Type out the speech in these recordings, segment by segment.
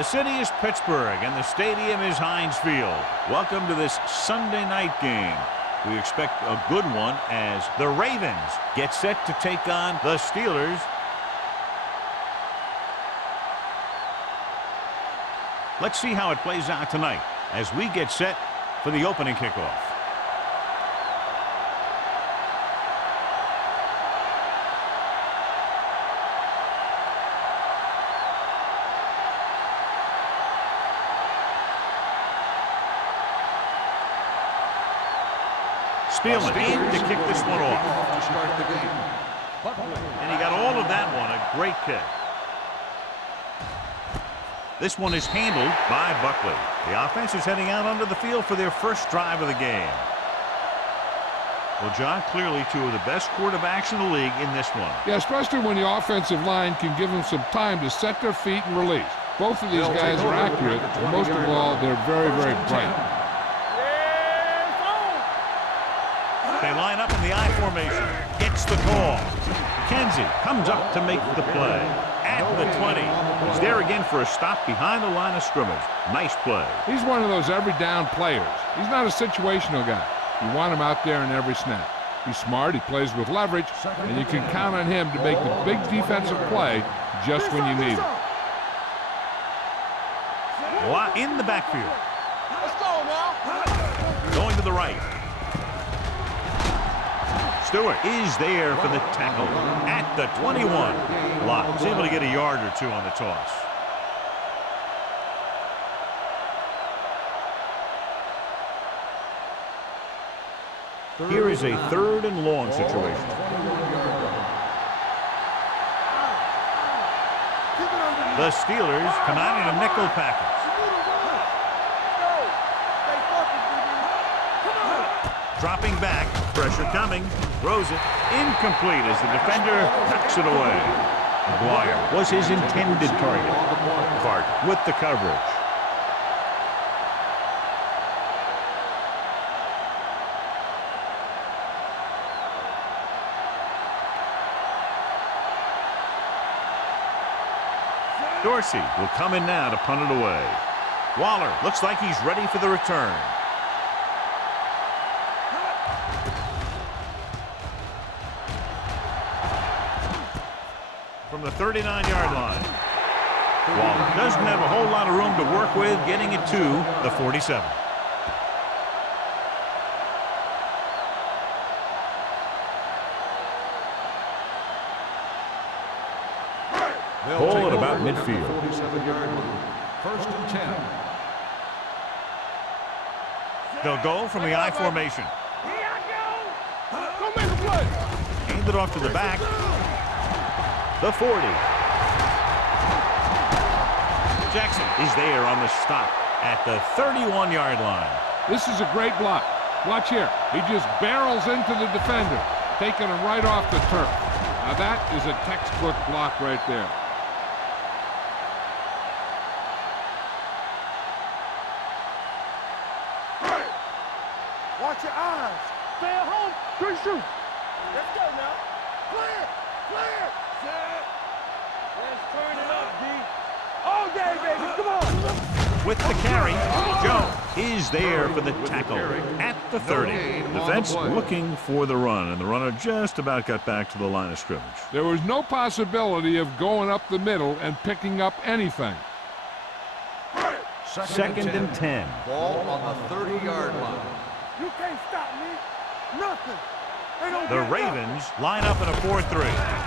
The city is Pittsburgh, and the stadium is Heinz Field. Welcome to this Sunday night game. We expect a good one as the Ravens get set to take on the Steelers. Let's see how it plays out tonight as we get set for the opening kickoff. Spielman in to kick this one off. To start the game. And he got all of that one. A great kick. This one is handled by Buckley. The offense is heading out onto the field for their first drive of the game. Well, John, clearly two of the best quarterbacks in the league in this one. Yeah, especially when the offensive line can give them some time to set their feet and release. Both of these guys are accurate, and most of all, they're very, very bright. They line up in the I formation. Gets the call. Kenzie comes up to make the play. At the 20. He's there again for a stop behind the line of scrimmage. Nice play. He's one of those every down players. He's not a situational guy. You want him out there in every snap. He's smart, he plays with leverage, and you can count on him to make the big defensive play just when you need it. In the backfield. Let's go now. Going to the right. Stewart is there for the tackle at the 21. Lott was able to get a yard or two on the toss. Here is a 3rd and long situation. The Steelers come out in a nickel package. Dropping back, pressure coming, throws it, incomplete as the defender knocks it away. McGuire was his intended target. Bart with the coverage. Dorsey will come in now to punt it away. Waller looks like he's ready for the return. From the 39-yard line. Waller doesn't have a whole lot of room to work with, getting it to the 47. Ball at about midfield. 47-yard line. 1st and 10. They'll go from the I formation. Go make a play. Hand it off to the back. The 40. Jackson is there on the stop at the 31-yard line. This is a great block. Watch here. He just barrels into the defender, taking him right off the turf. Now that is a textbook block right there. Watch your eyes. Stay at home. Good shoot. Let's go now. Clear. Clear. Set. Let's turn it up, D. All day, baby. Come on. With the carry, Joe is there for the tackle at the 30. Defense looking for the run, and the runner just about got back to the line of scrimmage. There was no possibility of going up the middle and picking up anything. 2nd and 10. Ball on the 30-yard line. You can't stop me. Nothing. The Ravens line up in a 4-3.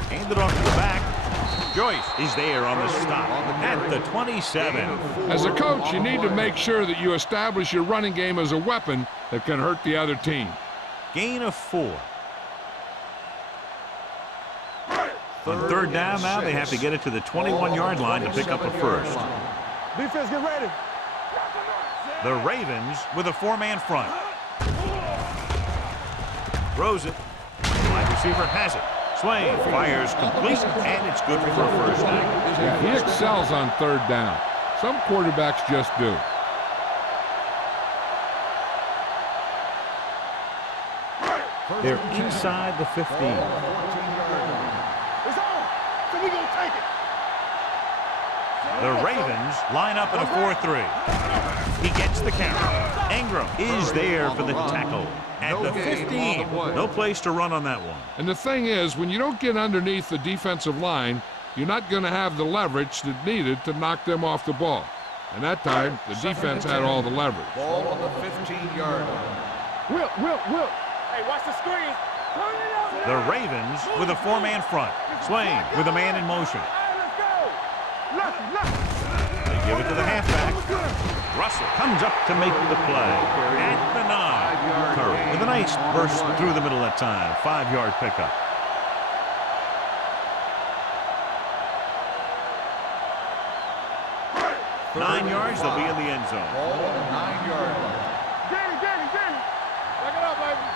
Hand it off to the back. Joyce is there on the stop at the 27. As a coach, you need to make sure that you establish your running game as a weapon that can hurt the other team. Gain of 4. On 3rd down now, they have to get it to the 21-yard line to pick up a first. Defense, get ready. The Ravens with a 4-man front. Throws it. Wide receiver has it. Swain fires complete, and it's good for a first down. He excels on 3rd down. Some quarterbacks just do. They're inside the 15. It's on. So we're going to take it. The Ravens line up in a 4-3. He gets the carry. Ingram is there for the tackle at the 15. No place to run on that one. And the thing is, when you don't get underneath the defensive line, you're not going to have the leverage that needed to knock them off the ball. And that time, the defense had all the leverage. Ball on the 15-yard line. Will. Hey, watch the screen. Turn it up. The Ravens with a 4-man front. Swain with a man in motion. Let's go. They give it to the halfback. Russell comes up to make the play at the 9. Curry with a nice burst through the middle that time. 5-yard pickup. Nine yards, they'll be in the end zone. Ball on the 9-yard line. Danny. Back it up, baby.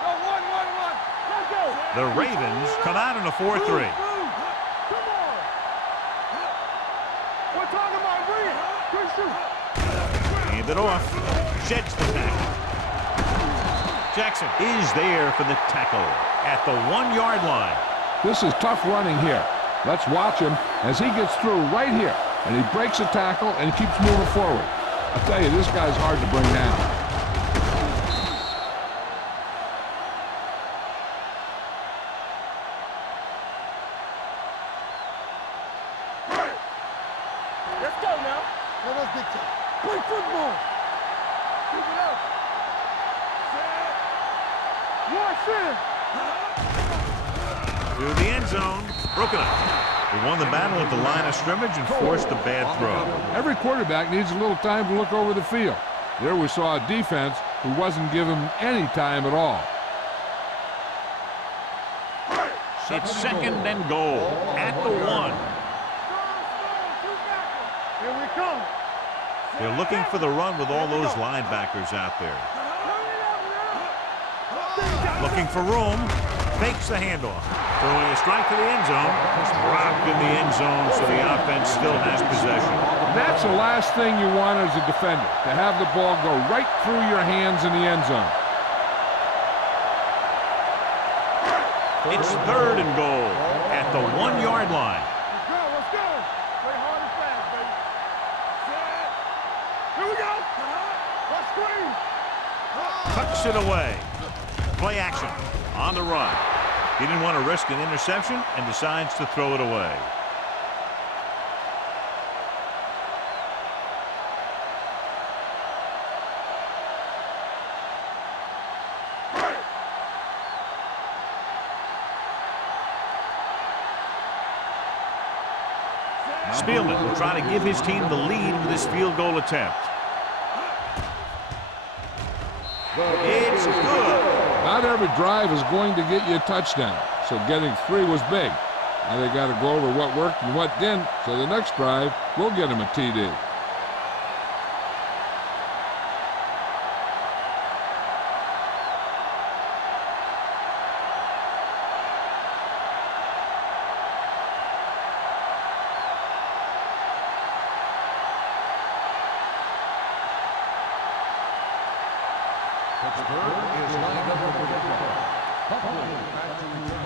Go, one. Let's go. The Ravens come out in a 4-3. Come on. We're talking about Reed. Good shoot. Hand it off. Sheds the tackle. Jackson is there for the tackle at the 1-yard line. This is tough running here. Let's watch him as he gets through right here. And he breaks a tackle and keeps moving forward. I'll tell you, this guy's hard to bring down. Let's go now. Let's get to Play football. Keep it up. Set. To the end zone. Broken up. They won the battle at the line of scrimmage and forced a bad throw. Every quarterback needs a little time to look over the field. There we saw a defense who wasn't given any time at all. It's second and goal at the 1. Here we come. They're looking for the run with all those linebackers out there. Looking for room. Fakes the handoff. Throwing a strike to the end zone. Dropped in the end zone, so the offense still has possession. That's the last thing you want as a defender, to have the ball go right through your hands in the end zone. It's third and goal at the 1-yard line. Let's go. Play hard and fast, baby. Set. Here we go. Let's screen. Tucks it away. Play action on the run. He didn't want to risk an interception and decides to throw it away. Spielman will try to give his team the lead with this field goal attempt. It's good. Not every drive is going to get you a touchdown, so getting 3 was big. Now they got to go over what worked and what didn't, so the next drive will get him a TD.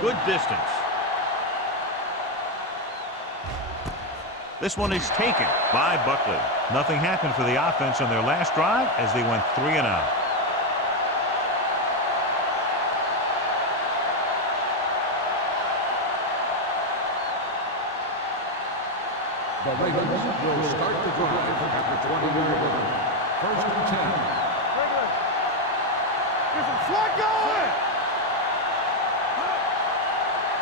Good distance. This one is taken by Buckley. Nothing happened for the offense on their last drive as they went 3 and out. The Ravens will start the drive at the 20-yard line. First and 10. Get some slack going.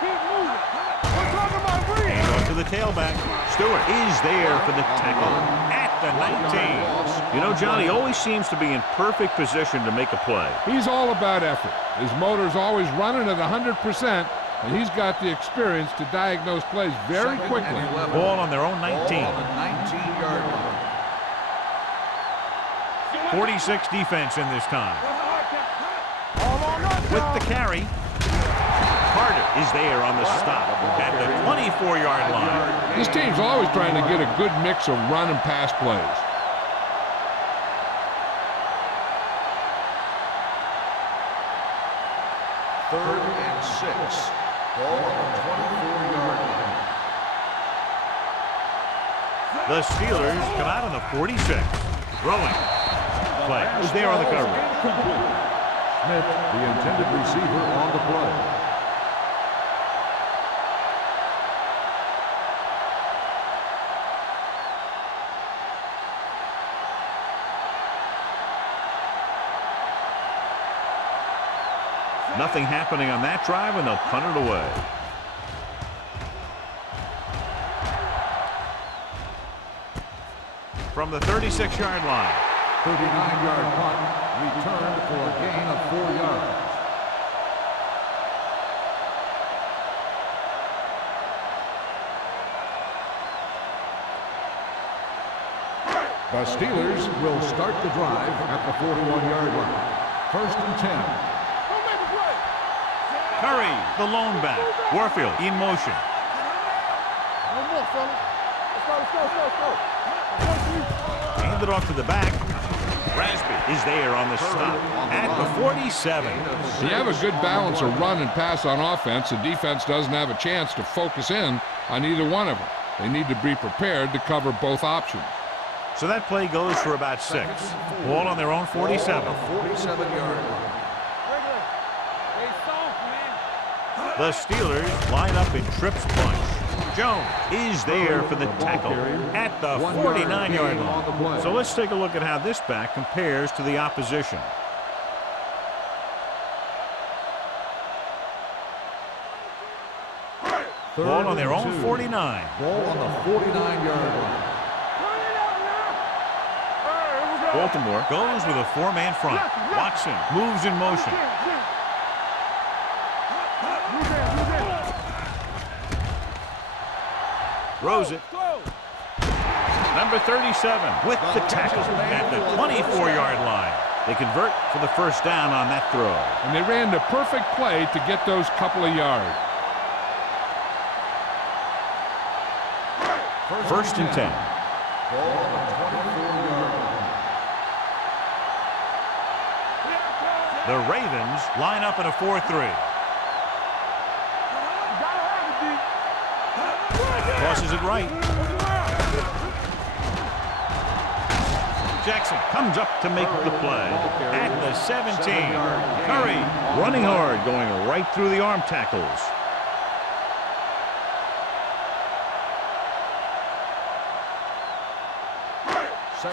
Keep moving. We're talking about Reed. And on to the tailback. Stewart is there for the tackle at the 19. You know, Johnny always seems to be in perfect position to make a play. He's all about effort. His motor's always running at 100%, and he's got the experience to diagnose plays very quickly. Ball on their own 19. Ball on the 19-yard line. 46 defense in this time. With the carry, Carter is there on the stop at the 24-yard line. This team's always trying to get a good mix of run and pass plays. Third and 6. Ball on the 24-yard line. The Steelers come out on the 46. Throwing. Play is there on the coverage. Smith, the intended receiver, on the play. Nothing happening on that drive, and they'll punt it away. From the 36-yard line. 39-yard punt, returned for a gain of 4 yards. The Steelers will start the drive at the 41-yard line. 1st and 10. Curry, the lone back. Warfield in motion. No more, fellas. Let's go. Hand it off to the back. Rasby is there on the stop at the 47. You have a good balance of run and pass on offense. The defense doesn't have a chance to focus in on either one of them. They need to be prepared to cover both options. So that play goes for about 6. Ball on their own 47. 47-yard line. The Steelers line up in trips bunch. Jones is there for the tackle at the 49-yard line. So let's take a look at how this back compares to the opposition. Ball on their own 49. Ball on the 49-yard line. Baltimore goes with a 4-man front. Watson moves in motion. Throws it. Number 37 with the tackle at the 24-yard line. They convert for the first down on that throw. And they ran the perfect play to get those couple of yards. 1st and 10. Ball on the 24-yard line. The Ravens line up in a 4-3. Tosses it right. Jackson comes up to make the play at the 17. Curry running hard, going right through the arm tackles.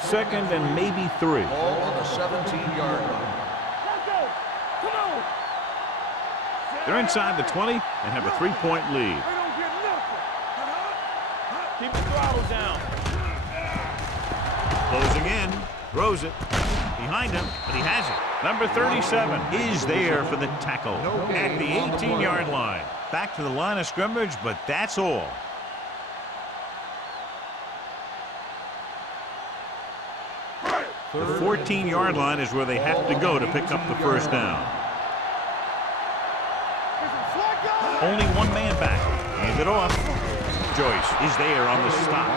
Second and maybe 3. Ball on the 17-yard line. They're inside the 20 and have a 3-point lead. Keep the throttle down. Closing in, throws it. Behind him, but he has it. Number 37 is there for the tackle at the 18-yard line. Back to the line of scrimmage, but that's all. The 14-yard line is where they have to go to pick up the first down. Only one man back. Hand it off. Joyce is there on the stop.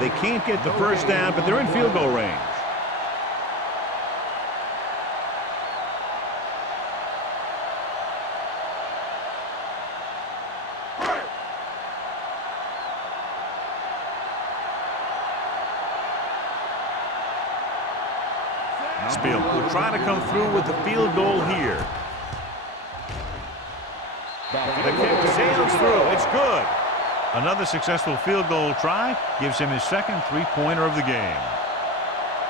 They can't get the first down, but they're in field goal range. Spiel will try to come through with the field goal here. The kick sails through. It's good. Another successful field goal try gives him his second three-pointer of the game.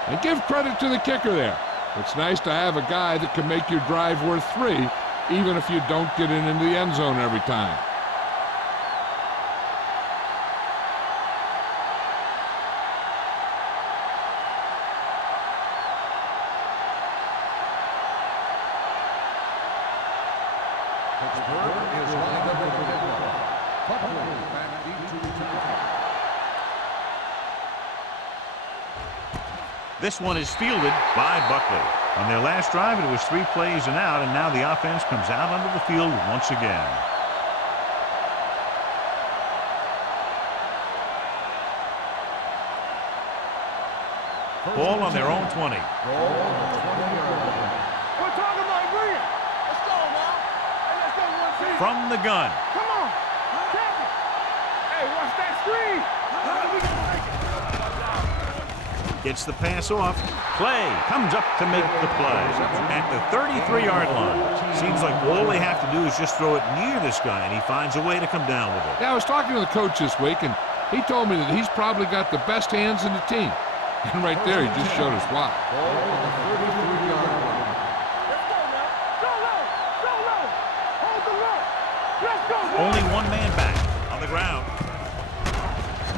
And give credit to the kicker there. It's nice to have a guy that can make your drive worth 3, even if you don't get it into the end zone every time. This one is fielded by Buckley. On their last drive, it was 3 plays and out, and now the offense comes out onto the field once again. Ball on their own 20. We're talking about bring it. Let's go now. Hey, let's go one team. From the gun. Come on. Tap it. Hey, watch that screen. We can take it. Gets the pass off. Clay comes up to make the play at the 33-yard line. Seems like all they have to do is just throw it near this guy, and he finds a way to come down with it. Yeah, I was talking to the coach this week, and he told me that he's probably got the best hands in the team. And right there, he just showed us why. Ball on the 33-yard line. Let's go now. Go low. Go low. Hold the low. Let's go, boy. Only one man back on the ground.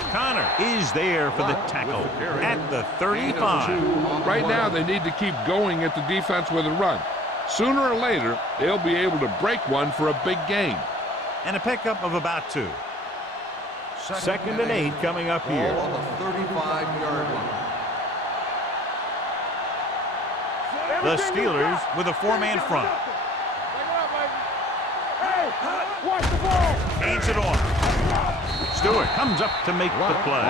Connor is there for the tackle at the 35. Right now, they need to keep going at the defense with a run. Sooner or later, they'll be able to break one for a big gain. And a pickup of about 2. Second and 8 coming up here. Ball on the 35-yard line. The Steelers with a 4-man front. Hey, watch the ball. Hands it off. Stewart comes up to make the play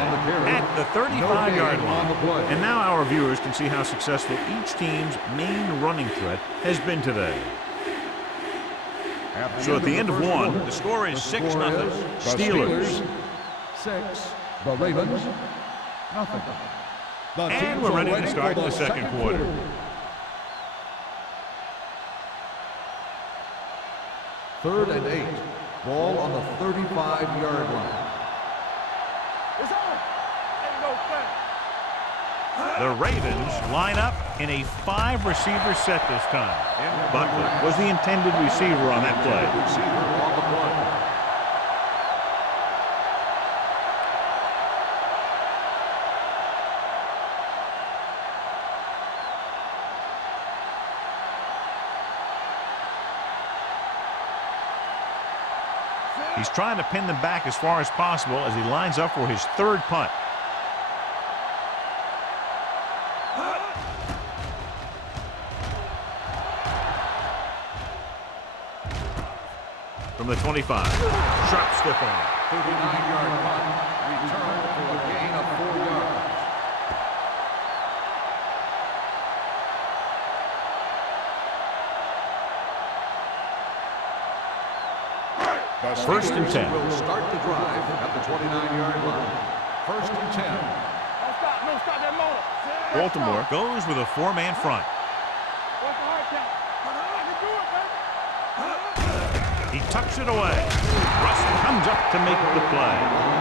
at the 35-yard line. And now our viewers can see how successful each team's main running threat has been today. So at the end of one, the score is 6-0. Steelers. 6. The Ravens, nothing. And we're ready to start the second quarter. Third and 8. Ball on the 35-yard line. It's on. Ain't no thing. The Ravens line up in a 5-receiver set this time. Buckley was the intended receiver on that play. Receiver on the play. He's trying to pin them back as far as possible as he lines up for his third punt. From the 25. Sharp stiff on. 39-yard punt. Return for a gain of 4 yards. First and 10. Will start the drive at the 29-yard line. First and 10. Don't stop that motor. Baltimore goes with a 4-man front. Watch the hard count. I can do it, baby. He tucks it away. Russell comes up to make the play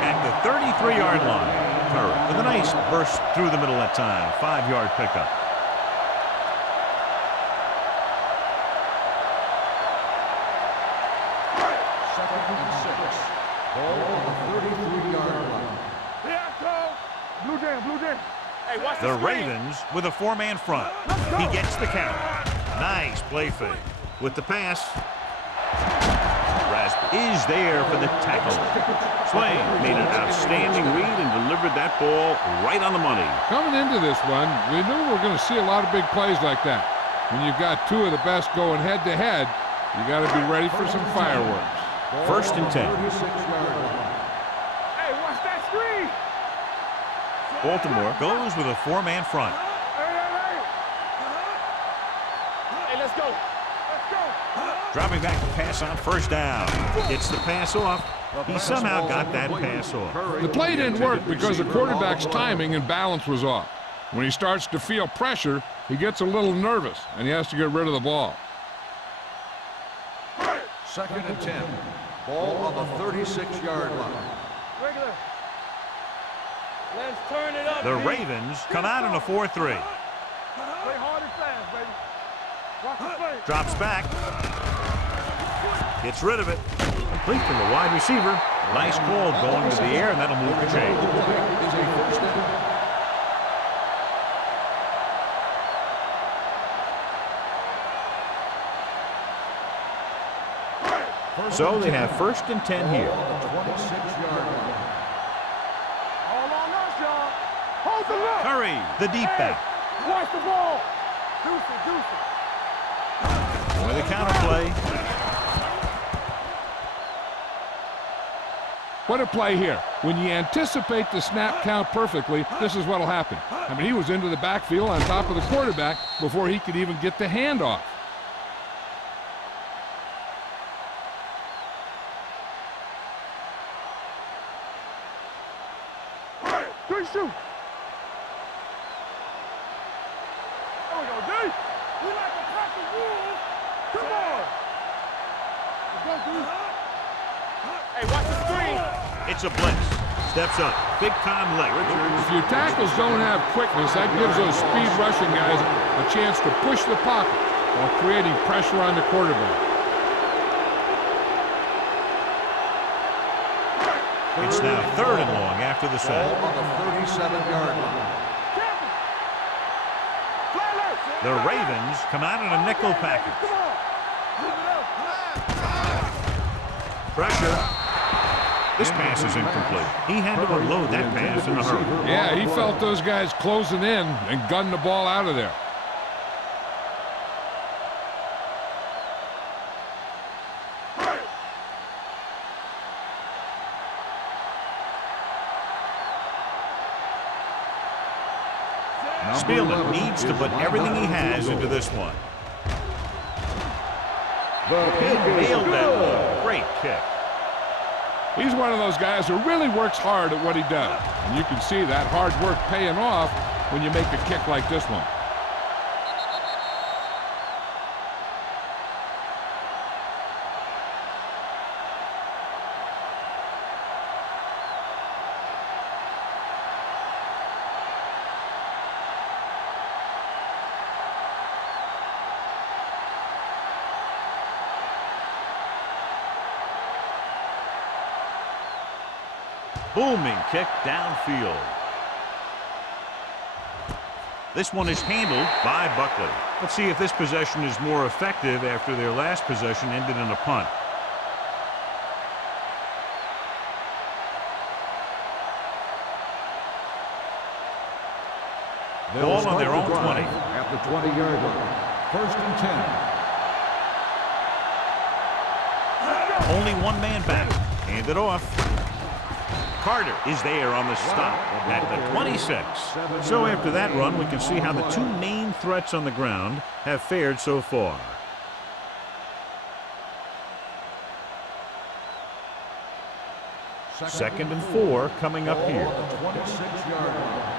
at the 33-yard line. Curry with a nice burst through the middle that time. 5-yard pickup. Second and 6. Ball on the 33-yard line. Here I come. Blue jam. Hey, watch The the screen. Ravens with a 4-man front. He gets the count. Nice play fake. With the pass. Rasp is there for the tackle. Swain made an outstanding read and delivered that ball right on the money. Coming into this one, we knew we were going to see a lot of big plays like that. When you've got two of the best going head-to-head, you got to be ready for some fireworks. First and 10. 36-yard line. Hey, watch that screen. Baltimore goes with a 4-man front. Hey, let's go. Let's go. Dropping back to pass on first down. Gets the pass off. He somehow got that pass off. The play didn't work because the quarterback's timing and balance was off. When he starts to feel pressure, he gets a little nervous, and he has to get rid of the ball. Second and 10. Ball on the 36-yard line. Regular. Let's turn it up. The B. Ravens come out in a 4-3. Play hard and fast, baby. Watch the play. Drops back. Gets rid of it. Complete from the wide receiver. Nice call going to the air, and that'll move the chain. The play is a first down. So they have first and 10 here. On the 26-yard line. All on us, y'all. Hold the look. Curry, the deep back. Watch the ball. Deuce it. With a counter play. What a play here. When you anticipate the snap count perfectly, this is what will happen. I mean, he was into the backfield on top of the quarterback before he could even get the handoff. Hey, watch the screen. It's a blitz. Steps up. Big-time leg. If your tackles don't have quickness, that gives those speed rushing guys a chance to push the pocket while creating pressure on the quarterback. It's now 3rd and long after the sack. Ball on the 37-yard line. The Ravens come out in a nickel package. Pressure. This pass is incomplete. He had to unload that pass in a hurry. Yeah, he felt those guys closing in and gunned the ball out of there. Spielman needs to put everything he has into this one. He nailed that one. Great kick. He's one of those guys who really works hard at what he does. And you can see that hard work paying off when you make a kick like this one. Booming kick downfield. This one is handled by Buckley. Let's see if this possession is more effective after their last possession ended in a punt. Ball on their own 20. At the 20-yard line. 1st and 10. Only one man back. Hand it off. Carter is there on the stop at the 26. So after that run, we can see how the two main threats on the ground have fared so far. Second and 4 coming up here. 26-yard line.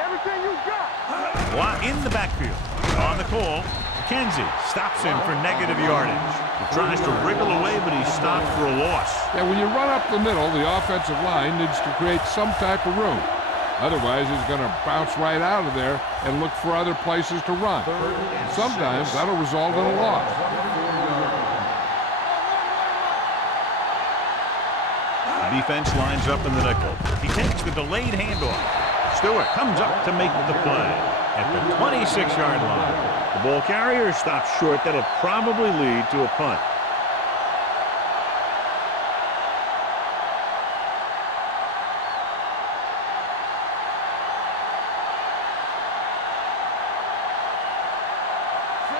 Everything you got. In the backfield. On the call, Kenzie stops him for negative yardage. He tries to wriggle away, but he's stopped for a loss. Yeah, when you run up the middle, the offensive line needs to create some type of room. Otherwise, he's going to bounce right out of there and look for other places to run. Sometimes that'll result in a loss. The defense lines up in the nickel. He takes the delayed handoff. Stewart comes up to make the play at the 26-yard line. The ball carrier stops short. That'll probably lead to a punt.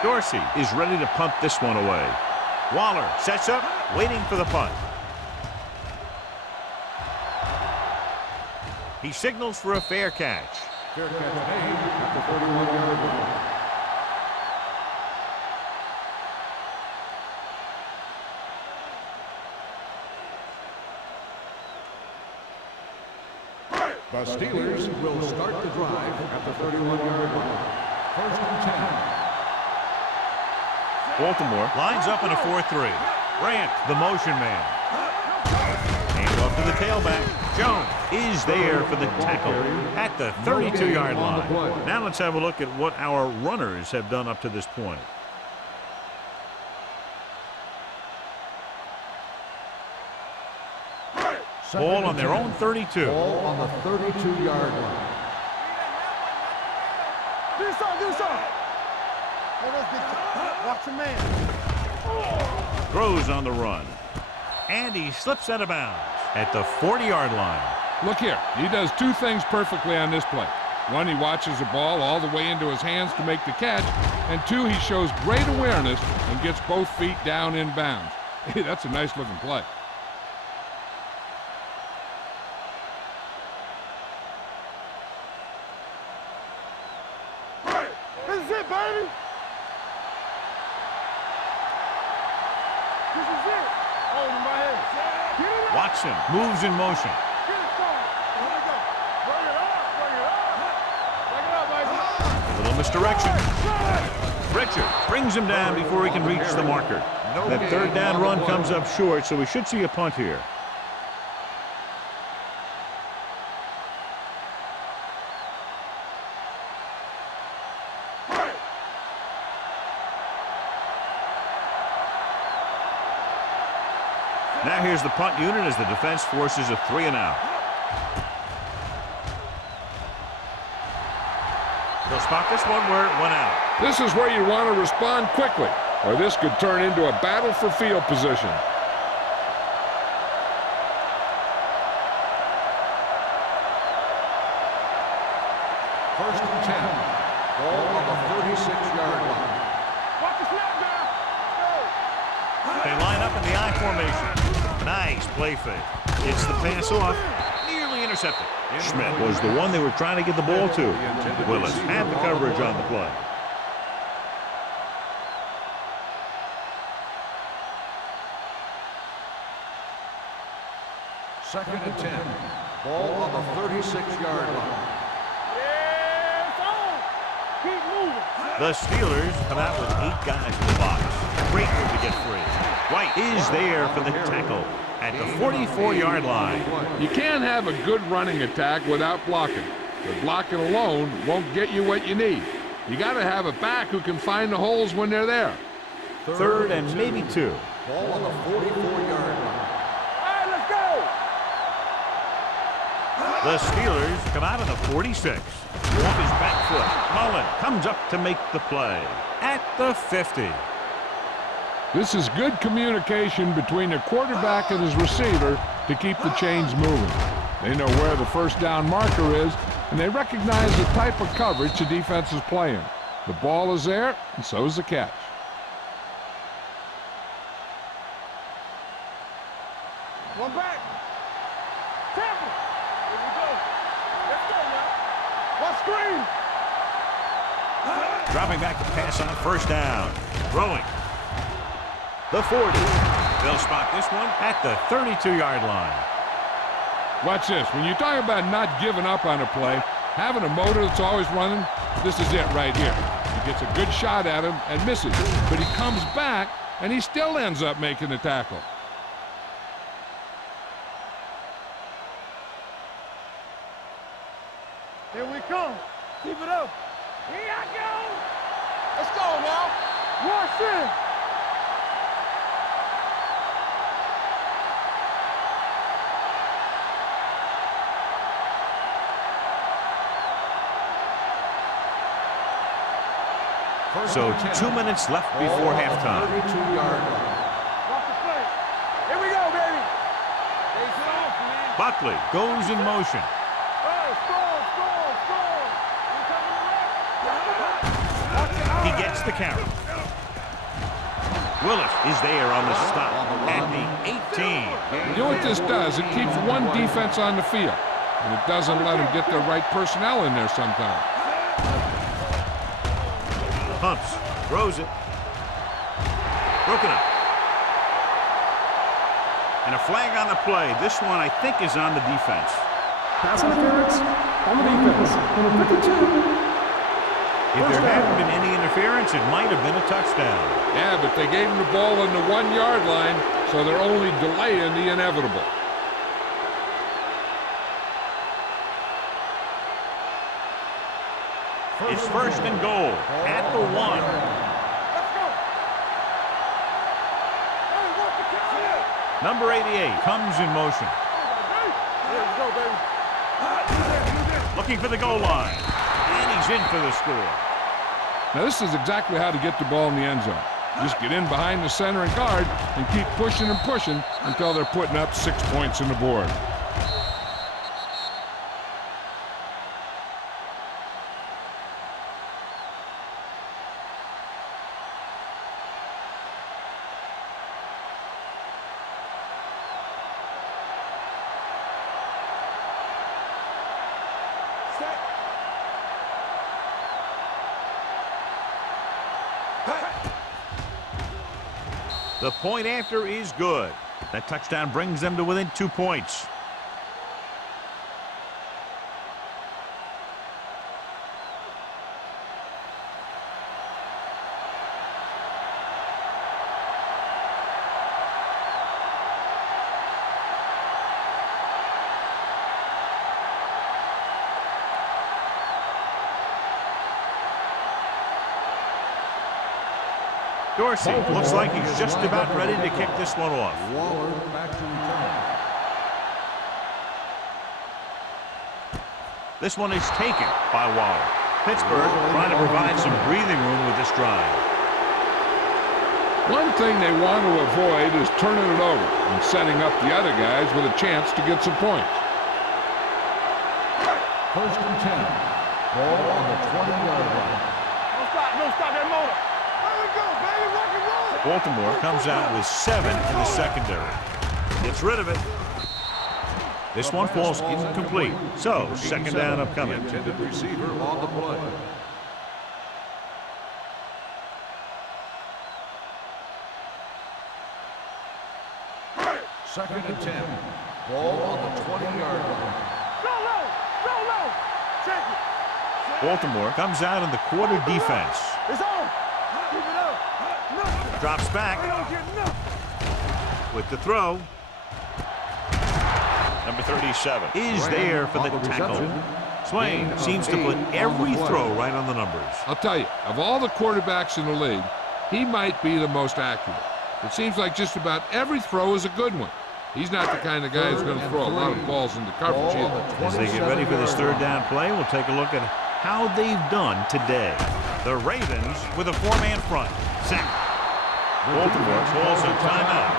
Dorsey is ready to punt this one away. Waller sets up, waiting for the punt. He signals for a fair catch. Fair catch made at the 41-yard line. The Steelers will start the drive at the 31-yard line. 1st and 10. Baltimore lines up in a 4-3. Grant, the motion man. Hand off to the tailback. Jones is there for the tackle at the 32-yard line. Now let's have a look at what our runners have done up to this point. Ball on their own 32. Ball on the 32-yard line. Do something. Watch your man. Throws on the run. And he slips out of bounds at the 40-yard line. Look here. He does two things perfectly on this play. One, he watches the ball all the way into his hands to make the catch. And two, he shows great awareness and gets both feet down in bounds. Hey, that's a nice-looking play. This is it, baby. This is it. Oh, my head. Get it up. Watson moves in motion. Get it started. Here we go. Bring it up. Bring it up, baby. A little misdirection. Richard brings him down before he can reach the marker. That third down run comes up short, so we should see a punt here. Now here's the punt unit as the defense forces a 3 and out. They'll spot this one where it went out. This is where you want to respond quickly, or this could turn into a battle for field position. First and 10. Ball on the 36-yard line. Watch the snap now. They line up in the I formation. Nice play fake. Gets the pass off. Nearly intercepted. Schmidt was the one they were trying to get the ball to. Willis had the coverage on the play. Second and 10. Ball on the 36-yard line. Yeah, it's on. Keep moving. The Steelers come out with 8 guys in the box. Great move to get free. White is there for the tackle at the 44-yard line. You can't have a good running attack without blocking. But blocking alone won't get you what you need. You got to have a back who can find the holes when they're there. Third and maybe 2. Ball on the 44-yard line. All right, let's go. The Steelers come out of the 46. Off his back foot. Mullen comes up to make the play at the 50. This is good communication between the quarterback and his receiver to keep the chains moving. They know where the first down marker is, and they recognize the type of coverage the defense is playing. The ball is there, and so is the catch. One back. Tackle. Here we go. Let's go now. One screen. Dropping back to pass on first down. Throwing. The 40. They'll spot this one at the 32-yard line. Watch this. When you talk about not giving up on a play, having a motor that's always running, this is it right here. He gets a good shot at him and misses, but he comes back and he still ends up making the tackle. Here we come. Keep it up. Here I go. Let's go now. Rush in. So 2 minutes left before halftime. 32-yard line. Watch the play. Here we go, baby. Hey, soft, man. Buckley goes in motion. Hey, score. He gets the carry. Willis is there on the stop at the 18. You know what this does? It keeps one defense on the field, and it doesn't let them get the right personnel in there sometimes. Pumps, throws it. Broken up. And a flag on the play. This one, I think, is on the defense. Pass interference on the defense. Number 52. If there hadn't been any interference, it might have been a touchdown. Yeah, but they gave him the ball on the 1-yard line, so they're only delaying the inevitable. It's first and goal at the 1. Let's go. Hey, watch the catch. Number 88 comes in motion. Here we go, baby. Looking for the goal line. And he's in for the score. Now, this is exactly how to get the ball in the end zone. Just get in behind the center and guard and keep pushing and pushing until they're putting up 6 points on the board. The point after is good. That touchdown brings them to within 2 points. Dorsey looks like he's just about ready to kick this one off. Waller back to return. This one is taken by Waller. Pittsburgh trying to provide some breathing room with this drive. One thing they want to avoid is turning it over and setting up the other guys with a chance to get some points. 1st and 10. Ball on the 20-yard line. No stop that motor. Let it go, baby. Rock and roll. Baltimore comes out with 7 in the secondary. Gets rid of it. This one falls incomplete. So, 2nd down upcoming. Intended receiver on the play. 2nd and 10. Ball on the 20-yard line. Go low. Go low. Check it. Baltimore comes out in the quarter defense. It's on. Keep it up. No. Drops back They don't get nothing. with the throw. Number 37 is there for the tackle. Swain seems to put every throw right on the numbers. I'll tell you, of all the quarterbacks in the league, he might be the most accurate. It seems like just about every throw is a good one. He's not the kind of guy who's going to throw a lot of balls into coverage either. As they get ready for this 3rd down play, we'll take a look at how they've done today. The Ravens with a 4-man front. Sack. Baltimore calls a timeout.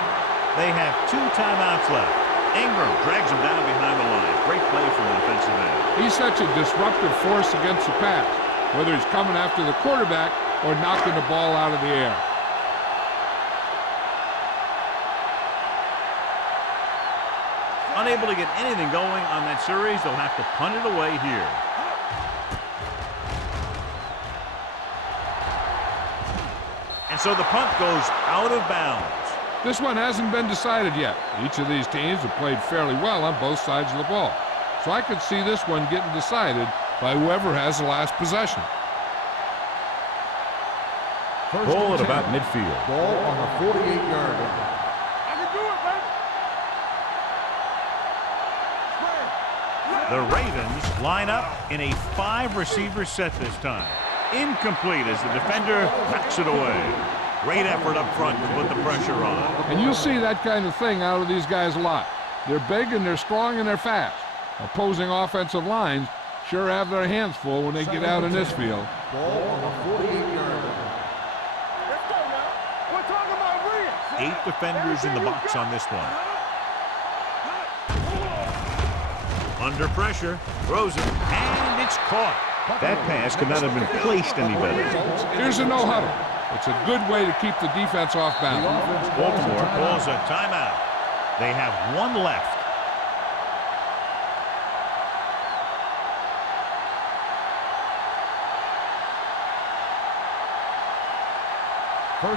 They have 2 timeouts left. Ingram drags him down behind the line. Great play from the defensive end. He's such a disruptive force against the pass, whether he's coming after the quarterback or knocking the ball out of the air. Unable to get anything going on that series, they'll have to punt it away here. And so the punt goes out of bounds. This one hasn't been decided yet. Each of these teams have played fairly well on both sides of the ball. So I could see this one getting decided by whoever has the last possession. Ball at about midfield. Ball on the 48-yard line. I can do it, baby. The Ravens line up in a 5-receiver set this time. Incomplete as the defender knocks it away. Great effort up front to put the pressure on. And you'll see that kind of thing out of these guys a lot. They're big and they're strong and they're fast. Opposing offensive lines sure have their hands full when they get out in this field. Ball on the 48-yard line. Let's go now. We're talking about brilliance. 8 defenders in the box on this one. Under pressure, throws it, and it's caught. That pass could not have been placed any better. Here's a no-huddle. It's a good way to keep the defense off balance. Baltimore calls a timeout. They have 1 left.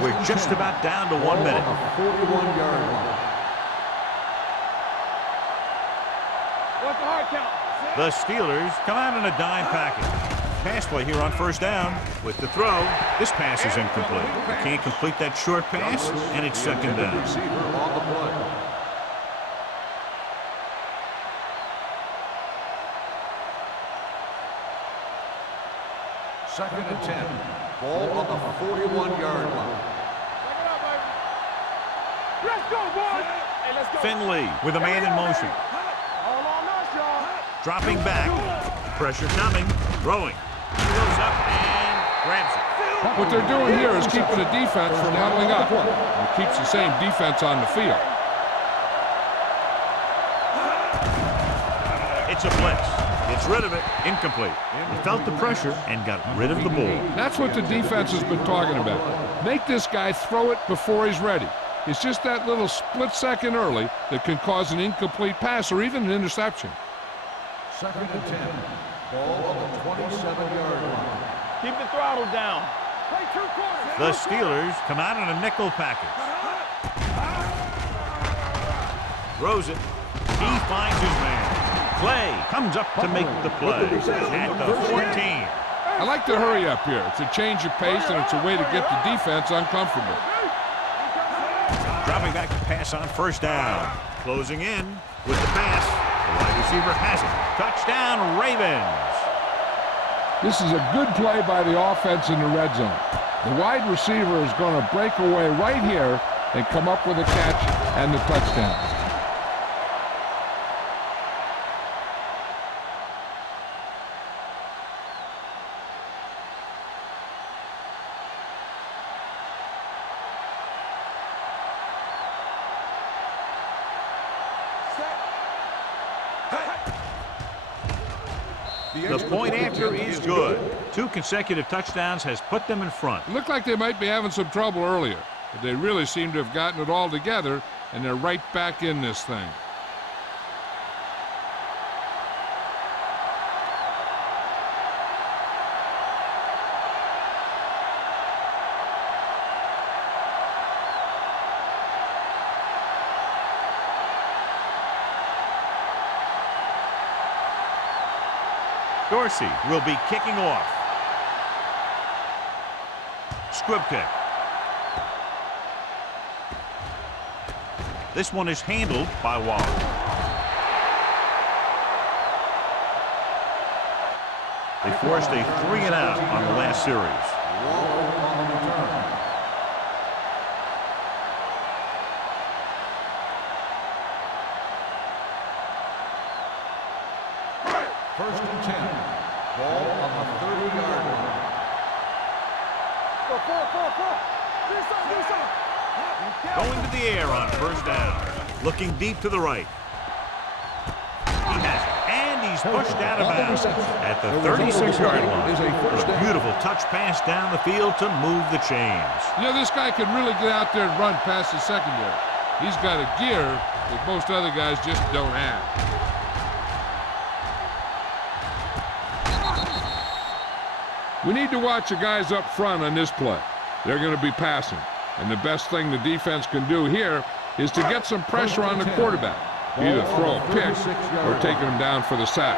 We're just about down to 1 minute. 41-yard line. What's the hard count? The Steelers come out in a dime package. Pass play here on 1st down with the throw. This pass is incomplete. They can't complete that short pass, and it's 2nd down. Receiver on the play. Second and 10. Ball on the 41-yard line. Check it out, baby. Let's go, boys. Hey, let's go. Finley with a man in motion. All on us, y'all. Dropping back. Pressure coming. Throwing. He goes up and grabs it. What they're doing here is keeping the defense from huddling up. It keeps the same defense on the field. It's a blitz. Gets rid of it. Incomplete. He felt the pressure and got rid of the ball. That's what the defense has been talking about. Make this guy throw it before he's ready. It's just that little split second early that can cause an incomplete pass or even an interception. Second and 10. Ball on the 27-yard line. Keep the throttle down. Play 2 quarters. The Steelers come out in a nickel package. Throws it. He finds his man. Clay comes up to make the play at the 14. I like to hurry up here. It's a change of pace and it's a way to get the defense uncomfortable. Dropping back to pass on 1st down. Closing in with the pass. The wide receiver has it. Touchdown, Ravens. This is a good play by the offense in the red zone. The wide receiver is going to break away right here and come up with a catch and the touchdown. The point after is good. 2 consecutive touchdowns has put them in front. It looked like they might be having some trouble earlier, but they really seem to have gotten it all together, and they're right back in this thing. Dorsey will be kicking off. Squib kick. This one is handled by Waller. They forced a 3-and-out on the last series. Waller on the return. First and 10. Ball on the 30-yard line. Going to the air on first down. Looking deep to the right. He has it. And he's pushed out of bounds at the 36-yard line. A beautiful touch pass down the field to move the chains. You know, this guy can really get out there and run past the secondary. He's got a gear that most other guys just don't have. We need to watch the guys up front on this play. They're going to be passing. And the best thing the defense can do here is to get some pressure on the quarterback. Either throw a pick or taking him down for the sack.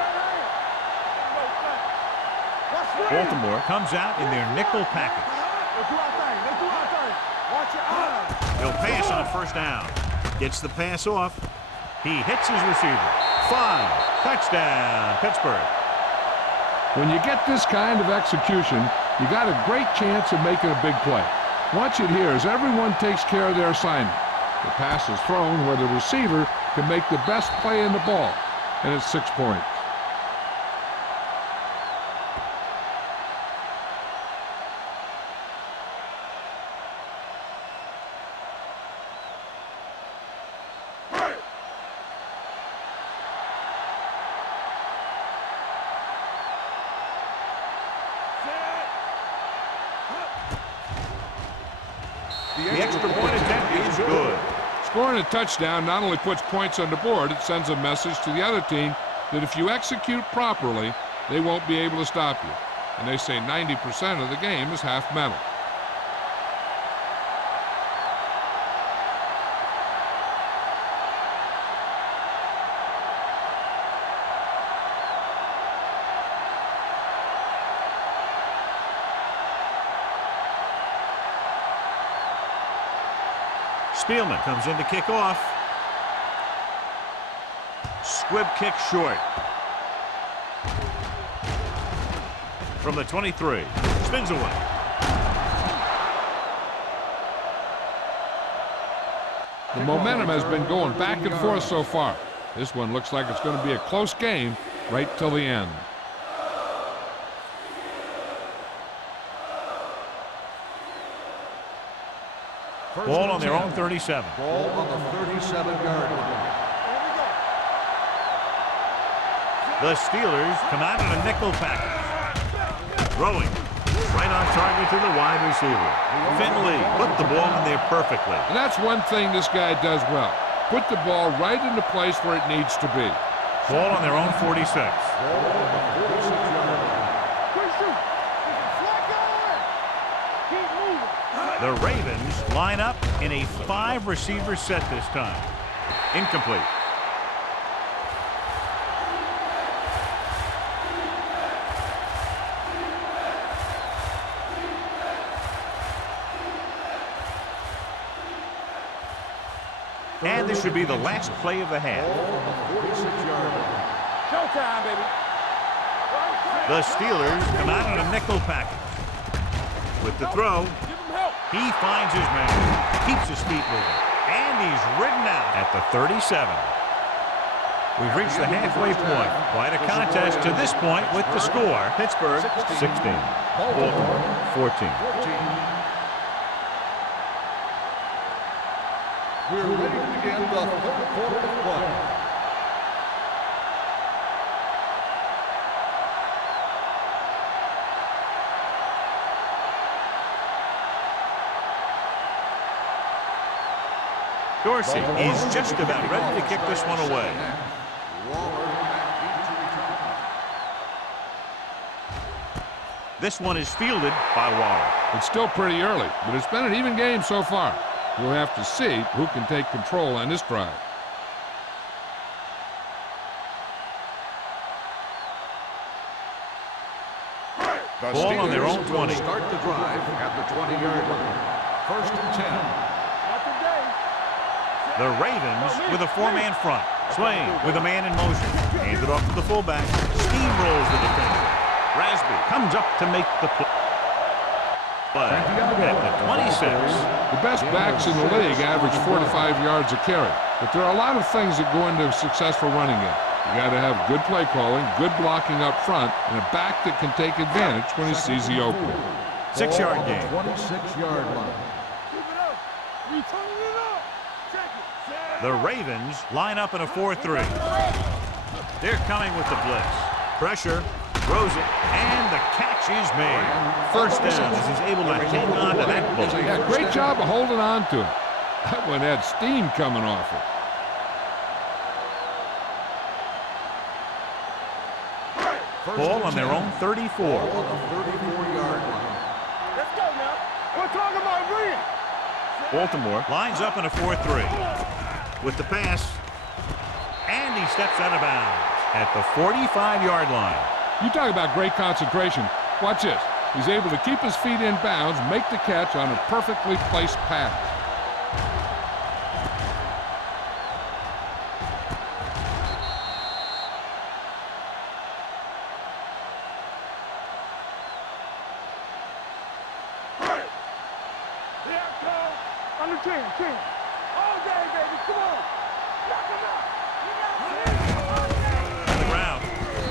Baltimore comes out in their nickel package. He'll pass on first down. Gets the pass off. He hits his receiver. 5. Touchdown, Pittsburgh. When you get this kind of execution, you got a great chance of making a big play. Watch it here as everyone takes care of their assignment. The pass is thrown where the receiver can make the best play in the ball, and it's 6 points. The extra point attempt is good. Scoring a touchdown not only puts points on the board, it sends a message to the other team that if you execute properly, they won't be able to stop you. And they say 90% of the game is half mental. Spielman comes in to kick off. Squib kick short. From the 23. Spins away. The momentum has been going back and forth so far. This one looks like it's going to be a close game right till the end. Ball on their own 37. Ball on the 37-yard line. The Steelers come out in a nickel package. Throwing right on target to the wide receiver. Finley put the ball in there perfectly. And that's one thing this guy does well. Put the ball right in the place where it needs to be. Ball on their own 46. Ball on the 46-yard line. The Ravens line up in a 5-receiver set this time. Incomplete. And this should be the last play of the half. Showtime, baby. The Steelers come out in a nickel package. With the throw, Give him help. he finds his man, keeps his feet moving, and he's ridden out at the 37. We've reached the halfway point. Quite a contest to this point with the score. Pittsburgh 16, Baltimore 14. We're ready to begin the third quarter of play. Dorsey is just about ready to kick this one away. This one is fielded by Waller. It's still pretty early, but it's been an even game so far. We'll have to see who can take control on this drive. The Ball on their Steelers own will 20. start the drive at the 20-yard line. First and 10. Not today. The Ravens with a four-man front. Swain with a man in motion. Hands it off to the fullback. Steamrolls the defender. Rasby comes up to make the play. At the 26. The best backs in the league average 4 to 5 yards a carry, but there are a lot of things that go into a successful running game. You got to have good play calling, good blocking up front, and a back that can take advantage when he sees the opening. 6-yard gain. 26-yard line. Keep it up. We turning it up. Check it. The Ravens line up in a 4-3. They're coming with the blitz. Pressure, throws it, and the catch is made. First down as he's able to hang on to that ball. Yeah, great job of holding on to it. That one had steam coming off it. Ball on their own 34. Ball on the 34-yard line. Let's go now. We're talking about bringing. Baltimore lines up in a 4-3. With the pass, and he steps out of bounds at the 45-yard line. You talk about great concentration. Watch this. He's able to keep his feet in bounds, make the catch on a perfectly placed pass. Under 10. All day, baby. Come on. Knock him out. On the ground,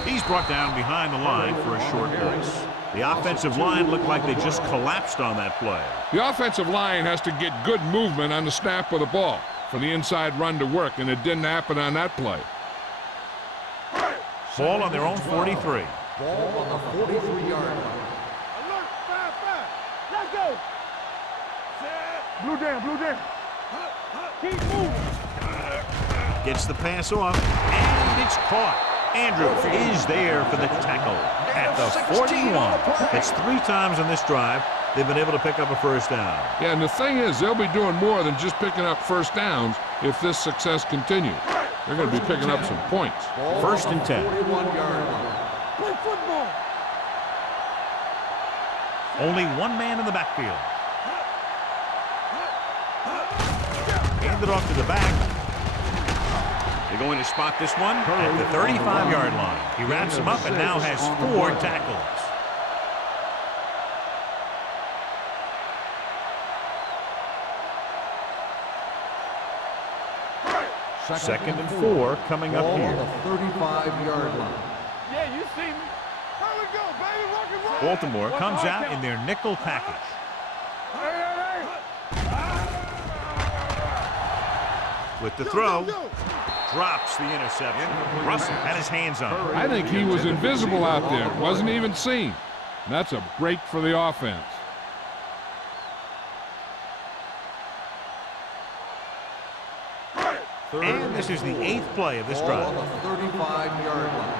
he's brought down behind the line for a short blitz. The offensive line looked like they just collapsed on that play. The offensive line has to get good movement on the snap of the ball for the inside run to work, and it didn't happen on that play. Ball on their own 43. Ball on the 43-yard line. Alert. 5. Let's go. Blue down. Keep moving. Gets the pass off, and it's caught. Andrews is there for the tackle at the 41. It's 3 times on this drive they've been able to pick up a first down. Yeah, and the thing is, they'll be doing more than just picking up first downs if this success continues. They're going to be picking up some points. First and 10. 41-yard line. Play football. Only one man in the backfield. Hand it off to the back. They're going to spot this one at the 35-yard line. He wraps him up and now has 4 tackles. Second and 4 coming up Ball on here. the 35-yard line. Yeah, you see me. Here we go, baby. Rock and roll. Baltimore comes out in their nickel package. Hey. With the throw, drops the interception. Russell had his hands on it. I think he was invisible out there. Wasn't even seen. And that's a break for the offense. And this is the 8th play of this Ball on drive. the 35-yard line.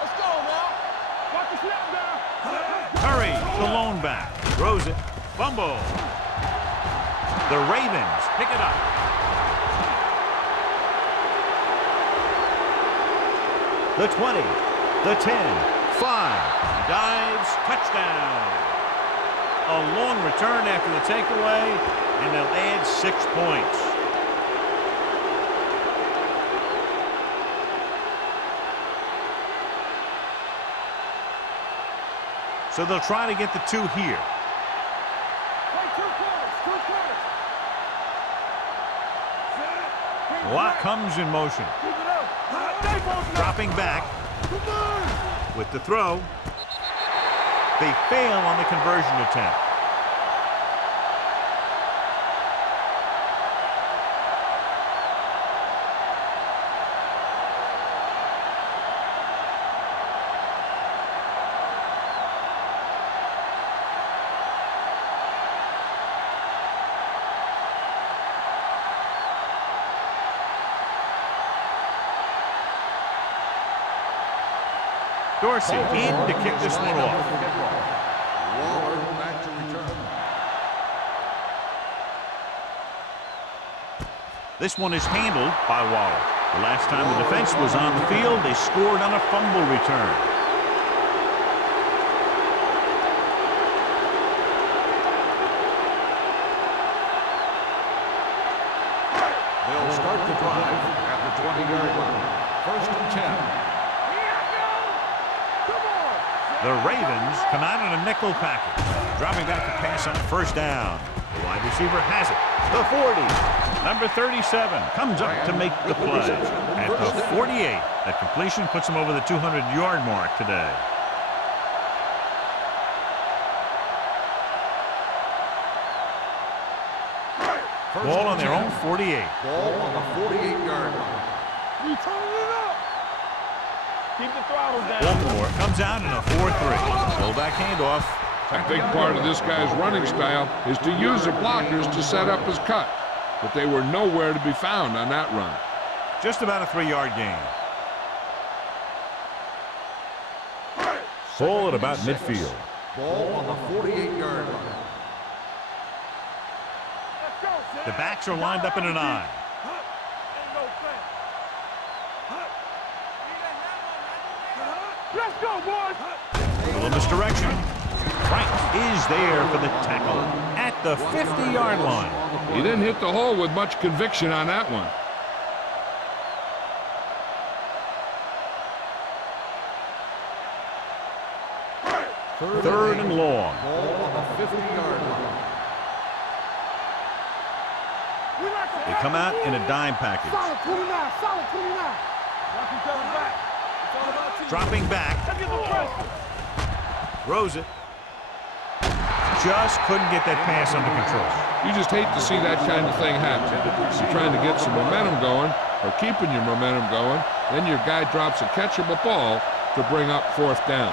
Let's go now. Watch the snap down. Curry, the lone back, throws it, fumble. The Ravens pick it up. The 20, the 10, 5, dives, touchdown. A long return after the takeaway, and they'll add 6 points. So they'll try to get the 2 here. Clock comes in motion. Dropping back with the throw. They fail on the conversion attempt. Dorsey in to kick this one off. Waller back to return. This one is handled by Waller. The last time the defense was on the field, they scored on a fumble return. They'll start the drive at the 20-yard line. First and 10. The Ravens come out in a nickel package. Dropping back to pass on first down. The wide receiver has it. The 40. Number 37 comes up to make the play. At the 48, that completion puts him over the 200-yard mark today. Ball on their own 48. Ball on the 48-yard line. You turn it up. Keep the throttle down. Baltimore comes out in a 4-3. Fullback handoff. A big part of this guy's running style is to use the blockers to set up his cut, but they were nowhere to be found on that run. Just about a 3-yard gain. Ball at about midfield. Ball on the 48-yard line. The backs are lined up in an I. Let's go, boys. A little misdirection. Frank is there for the tackle at the 50-yard line. He didn't hit the hole with much conviction on that one. Third and long. Ball on the 50-yard line. They come out in a dime package. Solid 29, solid 29. Knock each other back. It's all about team. Dropping back. Let's get the pressure. Throws it. Just couldn't get that pass under control. You just hate to see that kind of thing happen. You're trying to get some momentum going or keeping your momentum going, then your guy drops a catchable ball to bring up fourth down.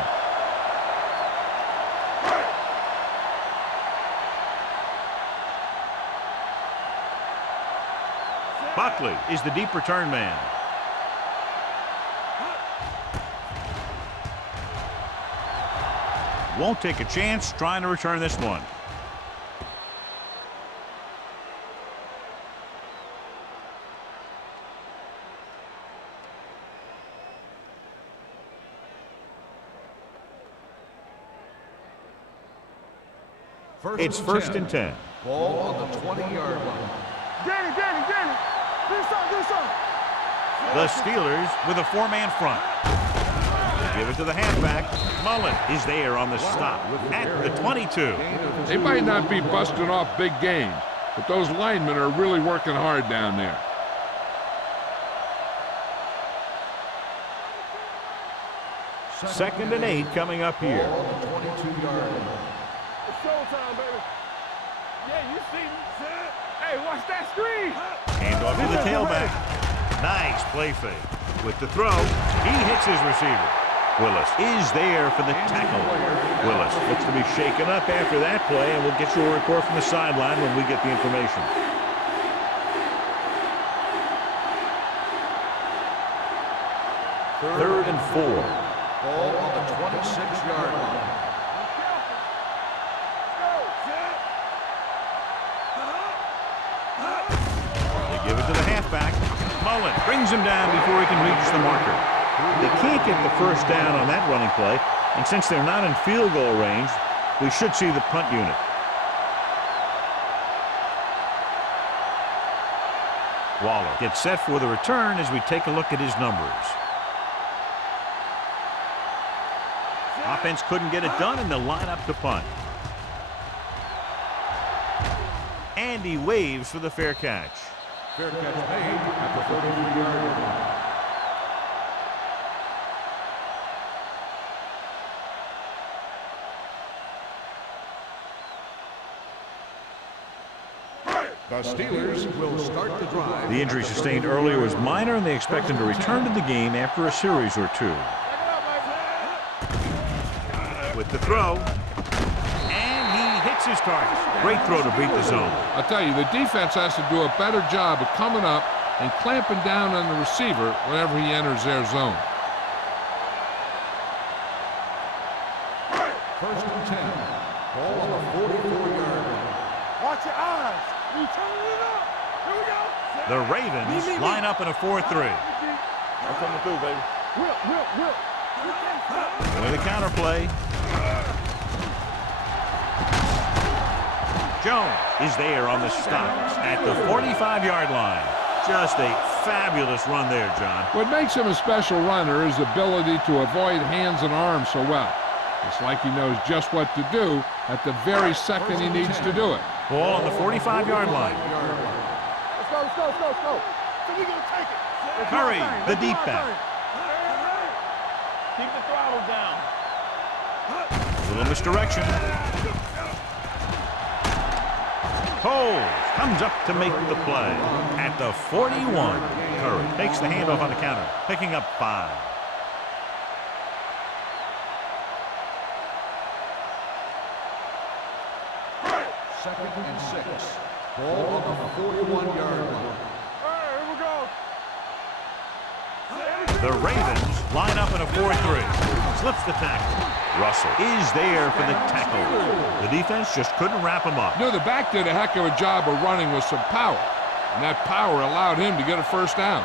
Buckley is the deep return man. Won't take a chance trying to return this one. It's first and 10. Ball on the 20-yard line. Danny. Do something. The Steelers with a 4-man front. They give it to the halfback. Mullen is there on the stop at the 22. They might not be busting off big gains, but those linemen are really working hard down there. Second and 8 coming up here. Ball on the 22-yard line. It's showtime, baby. Yeah, you see me. Hey, watch that screen. Hand off to the tailback. Nice play fake. With the throw, he hits his receiver. Willis is there for the tackle. Willis looks to be shaken up after that play, and we'll get you a report from the sideline when we get the information. Third and 4. Ball on the 26-yard line. They give it to the halfback. Mullen brings him down before he can reach the marker. They can't get the first down on that running play, and since they're not in field goal range, we should see the punt unit. Waller gets set for the return as we take a look at his numbers. Offense couldn't get it done, and they'll line up to punt. And he waves for the fair catch. Fair catch made at the 33-yard line. The Steelers will start the drive. The injury sustained earlier was minor, and they expect him to return to the game after a series or two. With the throw, and he hits his target. Great throw to beat the zone. I'll tell you, the defense has to do a better job of coming up and clamping down on the receiver whenever he enters their zone. First and 10. Ball on the 44-yard line. Watch your eyes. You turning it up. Here we go. The Ravens line up in a 4-3. I'm coming through, baby. Whip. With a counter play. Jones is there on the stop at the 45-yard line. Just a fabulous run there, John. What makes him a special runner is the ability to avoid hands and arms so well. It's like he knows just what to do at the very second he needs to do it. Ball on the 45-yard line. Let's go. So we gonna take it. Curry, the deep back. Keep the throttle down. Little misdirection. Coles comes up to make the play at the 41. Curry takes the handoff on the counter, picking up 5. Second and 6. Ball on the 41-yard line. Here we go. The Ravens line up in a 4-3. Slips the tackle. Russell is there for the tackle. The defense just couldn't wrap him up. You know, the back did a heck of a job of running with some power, and that power allowed him to get a first down.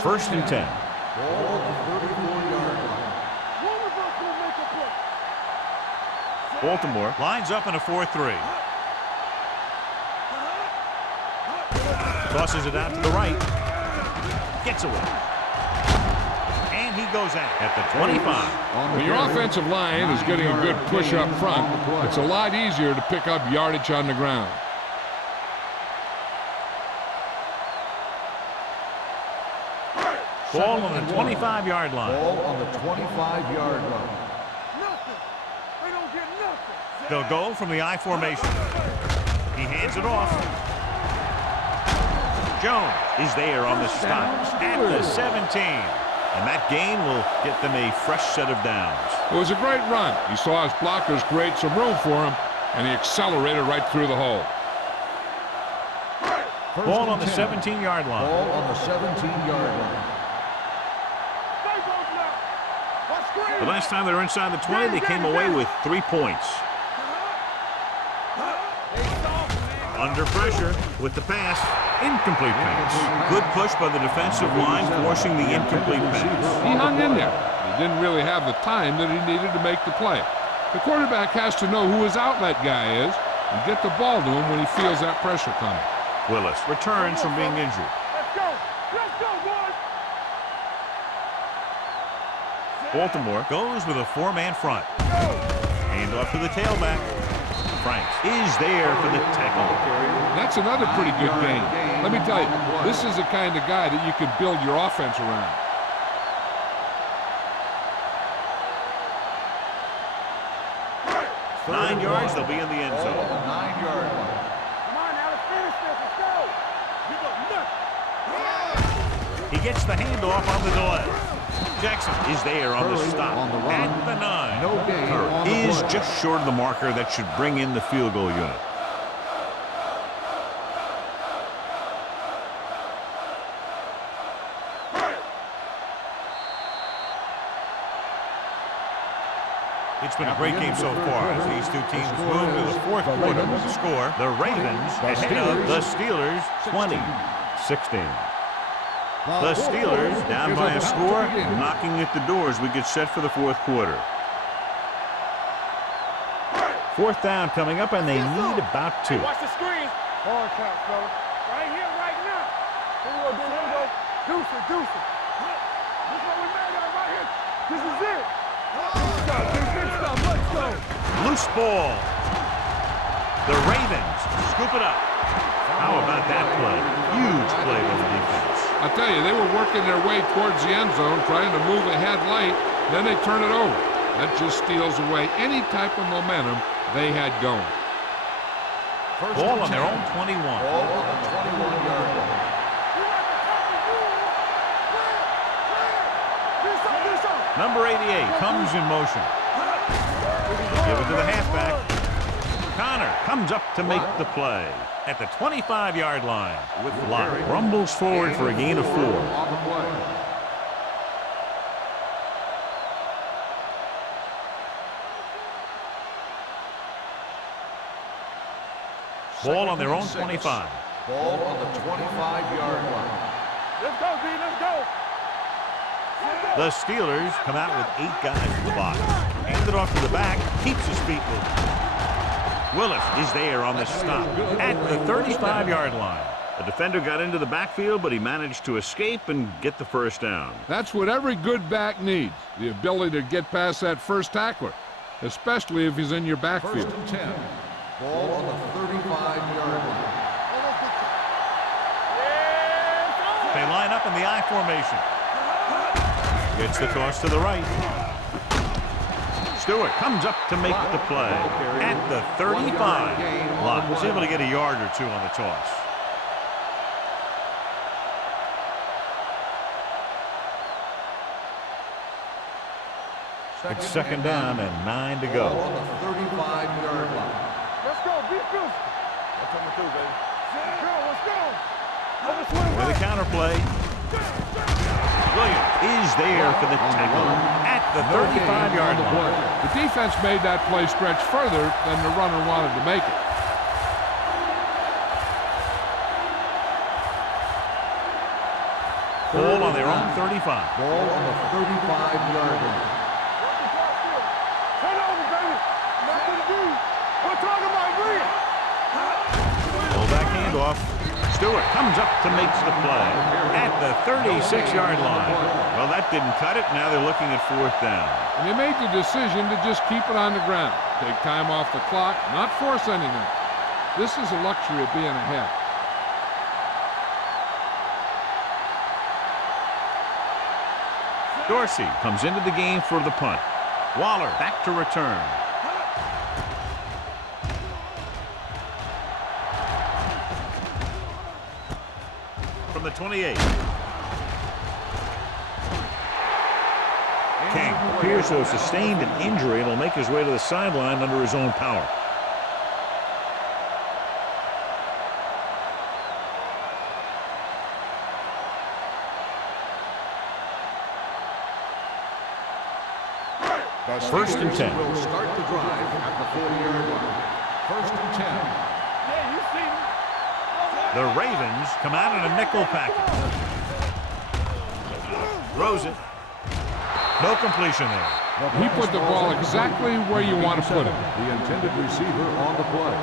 First and 10. Ball on the 34-yard line. One of us will make a play. Baltimore lines up in a 4-3. Tosses it out to the right. Gets away. And he goes out at the 25. When your offensive line is getting a good push up front, it's a lot easier to pick up yardage on the ground. Ball on the 25-yard line. Ball on the 25-yard line. Nothing. They don't get nothing. They'll go from the I formation. He hands it off. Jones is there on the stop at the 17. And that gain will get them a fresh set of downs. It was a great run. He saw his blockers create some room for him, and he accelerated right through the hole. Ball on the 17-yard line. Ball on the 17-yard line. The last time they were inside the 20, they came away with 3 points. Under pressure with the pass. Incomplete pass. Good push by the defensive line, forcing the incomplete pass. He hung in there. He didn't really have the time that he needed to make the play. The quarterback has to know who his outlet guy is and get the ball to him when he feels that pressure coming. Willis returns from being injured. Let's go, boys. Baltimore goes with a 4-man front. Hand off to the tailback. Franks is there for the tackle. That's another pretty good game. Let me tell you, this is the kind of guy that you can build your offense around. Nine yards, they'll be in the end Ball zone. on the 9-yard line. Come on now, let's finish this. Let's go. Give up nothing. He gets the handoff on the delay. Jackson is there on the Curry stop on the run. at the 9. No gain on the Curry is play. just short of the marker that should bring in the field goal unit. It's been a great game so far as these two teams move to the fourth quarter with the score. The Ravens ahead of the Steelers 20-16. The Steelers down by a score, knocking at the door as we get set for the fourth quarter. Fourth down coming up, and they need about 2. Watch the screen. Hard count, fellas. Right here, right now. Here we go, dude. Here we go. Deuce it. This is what we made of right here. This is it. Let's go. Let's go. Loose ball. The Ravens Ravens scoop it up. How about that play? Huge play by the defense. I'll tell you, they were working their way towards the end zone, trying to move ahead late. Then they turn it over. That just steals away any type of momentum they had going. Ball on their own 21. Ball on the 21-yard line. Number 88 comes in motion. Give it to the halfback. Connor comes up to make the play at the 25-yard line. With the block, rumbles forward for a gain of 4. On the play. Ball on their own 25. Ball on the 25-yard line. Let's go, D. Let's go. The Steelers come out with 8 guys in the box. Hand it off to the back. Keeps his feet moving. Willis is there on the stop at the 35-yard line. The defender got into the backfield, but he managed to escape and get the first down. That's what every good back needs, the ability to get past that first tackler, especially if he's in your backfield. First and 10. Ball on the 35-yard line. They line up in the I formation. Gets the toss to the right. Stewart comes up to make the play at the 35. Lott was able to get a yard or 2 on the toss. It's second down and 9 to go. Ball on the 35-yard line. Let's go. Beat Bills. That's what we do, baby. Let's go. Let's go. Let's swing With a right. counterplay. Williams is there for the tackle at the 35-yard line. The defense made that play stretch further than the runner wanted to make it. Ball on their own 35. Ball on the 35-yard line. Turn over, baby. Nothing to do. We're talking about real. Fullback handoff. Stewart comes up to make the play at the 36-yard line. Well, that didn't cut it. Now they're looking at 4th down. And they made the decision to just keep it on the ground. Take time off the clock, not force anything. This is a luxury of being ahead. Dorsey comes into the game for the punt. Waller back to return. From the 28. King appears to have sustained an injury and will make his way to the sideline under his own power. First and 10. Will start the drive at the 40-yard line. First and 10. Yeah, you see me. The Ravens come out in a nickel package. Throws it. No completion there. He put the ball exactly where you want to put it. The intended receiver on the play.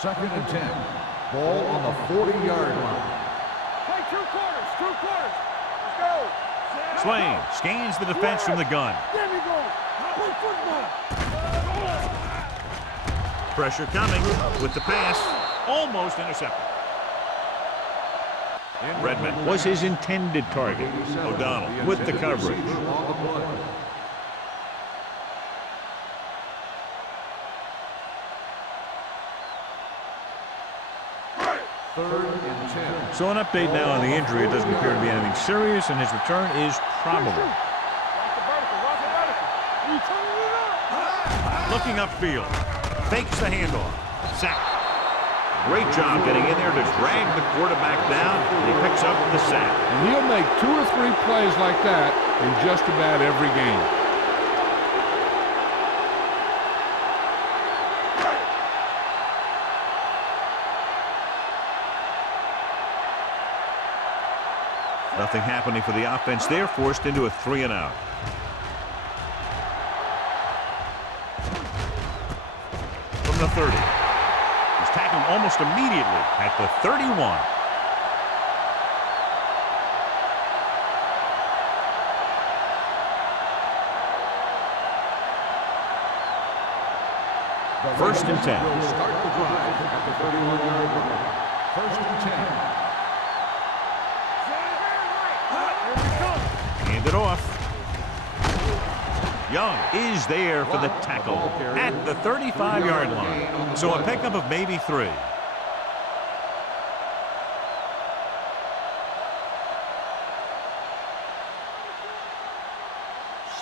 Second and 10. Ball on the 40-yard line. Play 2 quarters. 2 quarters. Let's go. Swain scans the defense from the gun. There we go. Play football. Pressure coming with the pass. Almost intercepted. Redmond was his intended target. O'Donnell with the coverage. On the play. Third and 10. So an update now on the injury. It doesn't appear to be anything serious, and his return is probable. Watch the vertical. Watch the vertical. You turning it up. Looking upfield. Fakes the handoff. Sack. Great job getting in there to drag the quarterback down. And he picks up the sack. And he'll make 2 or 3 plays like that in just about every game. Nothing happening for the offense. They're forced into a 3-and-out. From the 30. He's tackled almost immediately at the 31. First and 10. Will start the drive at the 31-yard line. First and 10. Hand it off. Young is there for the tackle at the 35-yard line. So a pickup of maybe 3.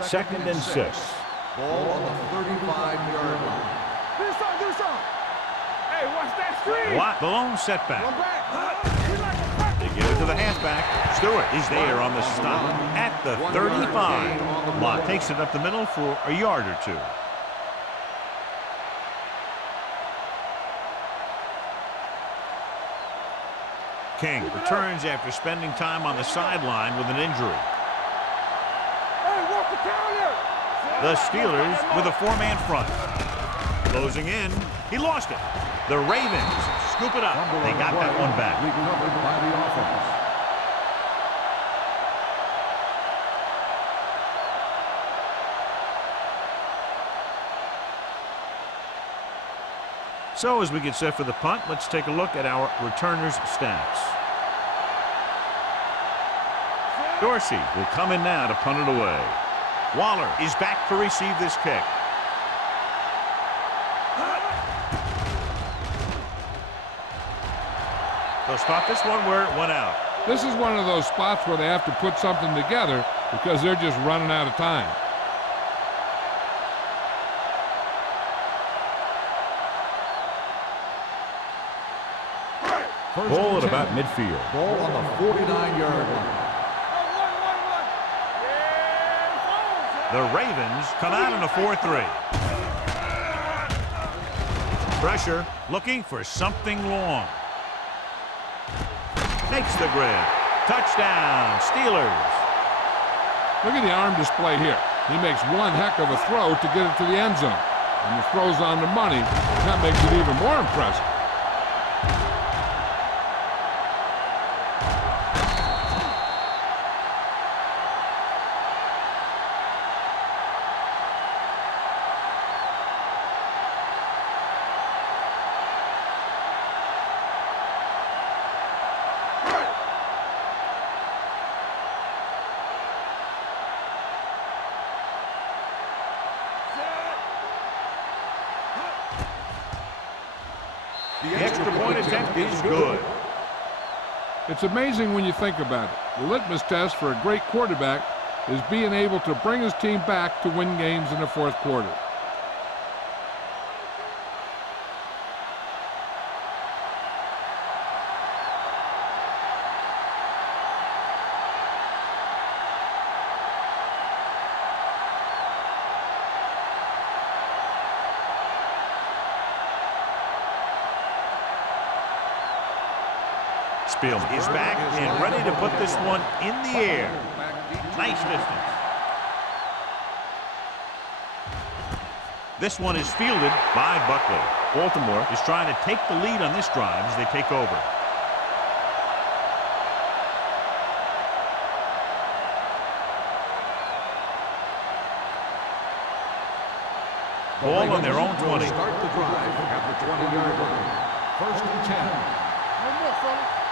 Second and 6. Ball on the 35-yard line. Do something. Hey, watch that screen. What? The lone setback. Come back. He like a crack. They give it to the halfback. Stewart is there on the stop at the 35. Lott takes it up the middle for a yard or 2. King returns after spending time on the sideline with an injury. Hey, walk the counter. The Steelers with a 4-man front. Closing in. He lost it. The Ravens scoop it up. They got that one back. Recovered by the offense. So as we get set for the punt, let's take a look at our returners' stats. Dorsey will come in now to punt it away. Waller is back to receive this kick. They'll spot this one where it went out. This is one of those spots where they have to put something together because they're just running out of time. Ball at about midfield. Ball on the 49-yard line. The Ravens come out in a 4-3. Pressure, looking for something long. Makes the grab. Touchdown, Steelers. Look at the arm display here. He makes one heck of a throw to get it to the end zone. And the throw's on the money. That makes it even more impressive. The extra point attempt is good. It's amazing when you think about it. The litmus test for a great quarterback is being able to bring his team back to win games in the fourth quarter. Spielman is back and ready to put this one in the air. Nice distance. This one is fielded by Buckley. Baltimore is trying to take the lead on this drive as they take over. Ball on their own 20. Start the drive at the 20-yard line. First and 10. One more, fellas.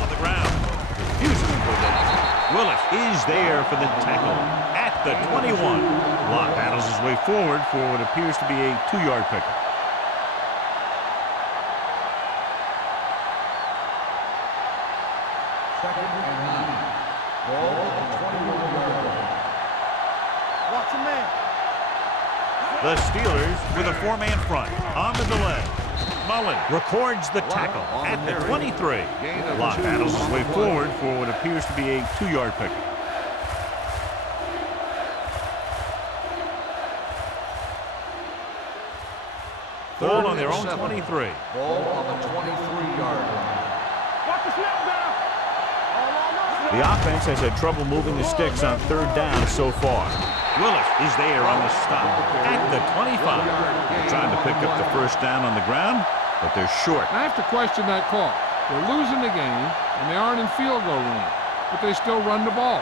On the ground. Refusing to go down. Willis is there for the tackle at the 21. Lott battles his way forward for what appears to be a 2-yard pickup. Second and 9. Ball at the 21-yard line. Watch your man. The Steelers with a 4-man front on the delay. Mullen records the tackle at the 23. Lott battles his way forward for what appears to be a 2-yard pickup. Ball on their own 23. Ball on the 23-yard line. Watch the snap down. The offense has had trouble moving the sticks on 3rd down so far. Willis is there on the stop at the 25. They're trying to pick up the first down on the ground, but they're short. I have to question that call. They're losing the game, and they aren't in field goal range, but they still run the ball.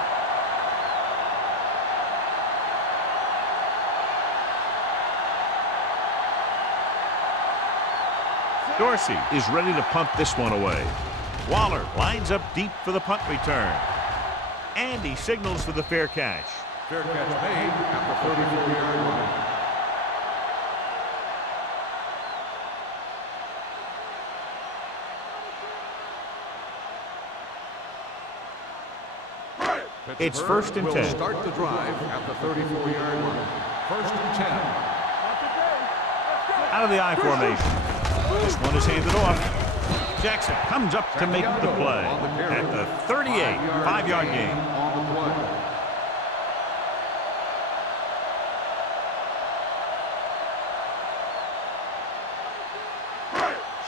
Dorsey is ready to punt this one away. Waller lines up deep for the punt return. And he signals for the fair catch. Fair catch made at the 34-yard line. It's first and 10. Will start the drive at the 34-yard line. First and 10. Out of the I formation. This one is handed off. Jackson comes up to make the play at the 38, 5-yard gain. On the play.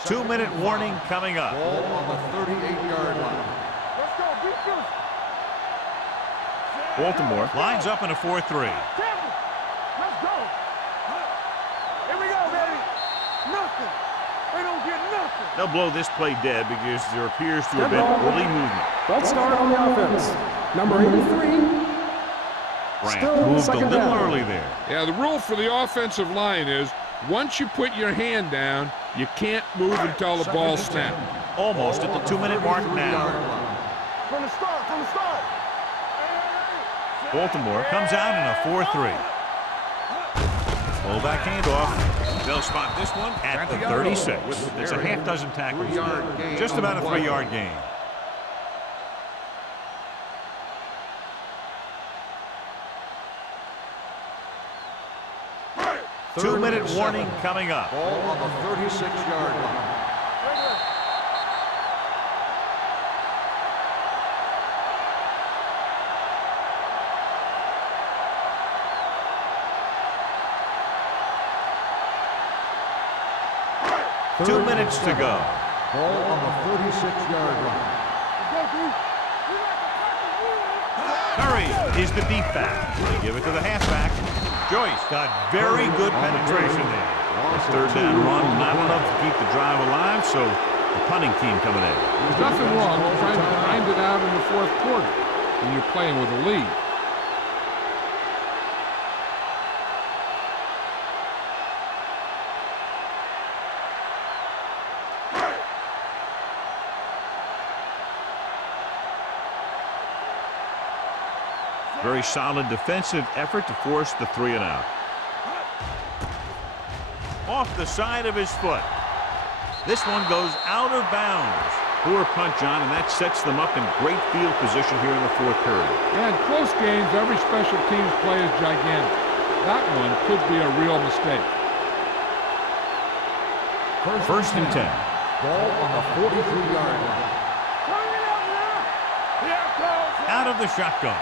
Two-minute warning coming up. Ball on the 38-yard line. Let's go, defense. Baltimore lines up in a 4-3. Let's go. Here we go, baby. Nothing. They don't get nothing. They'll blow this play dead because there appears to have been early movement. Let's start on the offense. Number 83. Grant Still moved a second little down. early there. Yeah, the rule for the offensive line is once you put your hand down, you can't move until the ball snaps. Almost at the 2-minute mark now. From the start, from the start. Baltimore comes out in a 4-3. Fullback handoff. They'll spot this one at the 36. It's a half dozen tackles. Just about a 3-yard gain. Two-minute warning coming up. Ball on the 36-yard line. Two minutes to go. Ball on the 36-yard line. Curry is the deep back. They give it to the halfback. Joyce got very good penetration there. Third down run, not enough to keep the drive alive, so the punting team coming in. There's nothing wrong with trying to grind it out in the fourth quarter when you're playing with a lead. Very solid defensive effort to force the 3-and-out. Off the side of his foot. This one goes out of bounds. Poor punt, John, and that sets them up in great field position here in the fourth period. Yeah, in close games, every special teams play is gigantic. That one could be a real mistake. First and 10. Ball on the 43-yard line. Out of the shotgun.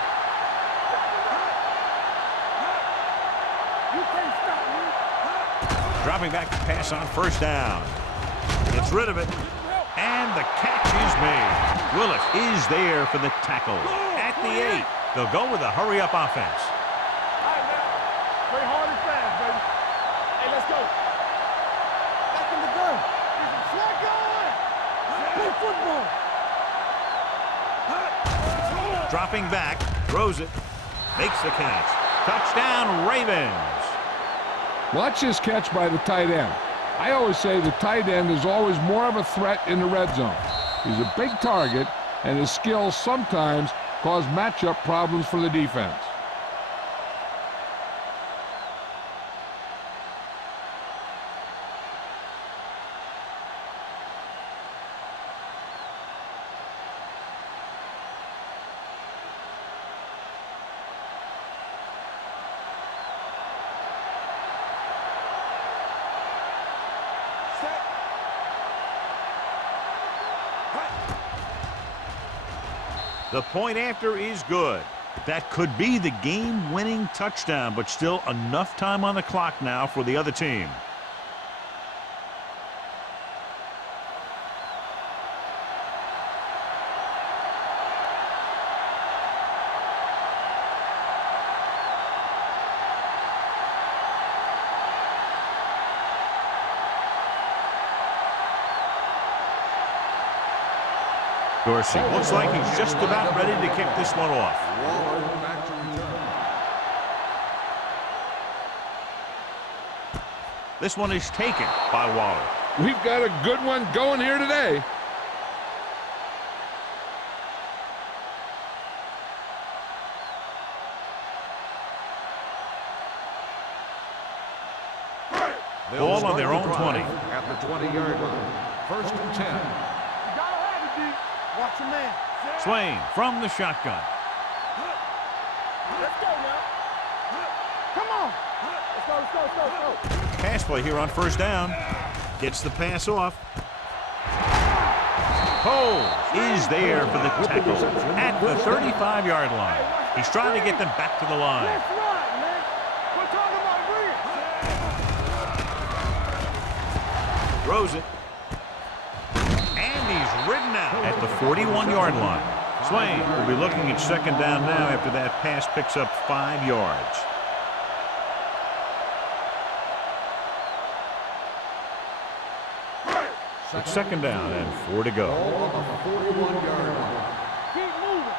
Dropping back to pass on first down. Gets rid of it. And the catch is made. Willis is there for the tackle. At the 8. They'll go with a hurry-up offense. All right, now. Play hard and fast, baby. Hey, let's go. Back in the gun. Slide going. Play football. Dropping back. Throws it. Makes the catch. Touchdown, Ravens. Watch this catch by the tight end. I always say the tight end is always more of a threat in the red zone. He's a big target, and his skills sometimes cause matchup problems for the defense. The point after is good. That could be the game-winning touchdown, but still enough time on the clock now for the other team. Dorsey looks like he's just about ready to kick this one off. Waller back to return. This one is taken by Waller. We've got a good one going here today. Ball on their own 20. At the 20-yard line. First and 10. You gotta have it, D. Watch your man. Swain from the shotgun. Let's go now. Come on. Let's go, let's go, let's go, let's go. Pass play here on first down. Gets the pass off. Cole is there for the tackle at the 35-yard line. He's trying to get them back to the line. That's right, man. We're talking about real. Throws it. And he's ridden out at the 41-yard line. Swain will be looking at second down now after that pass picks up 5 yards. It's second down and 4 to go. Ball on the 41-yard line. Keep moving.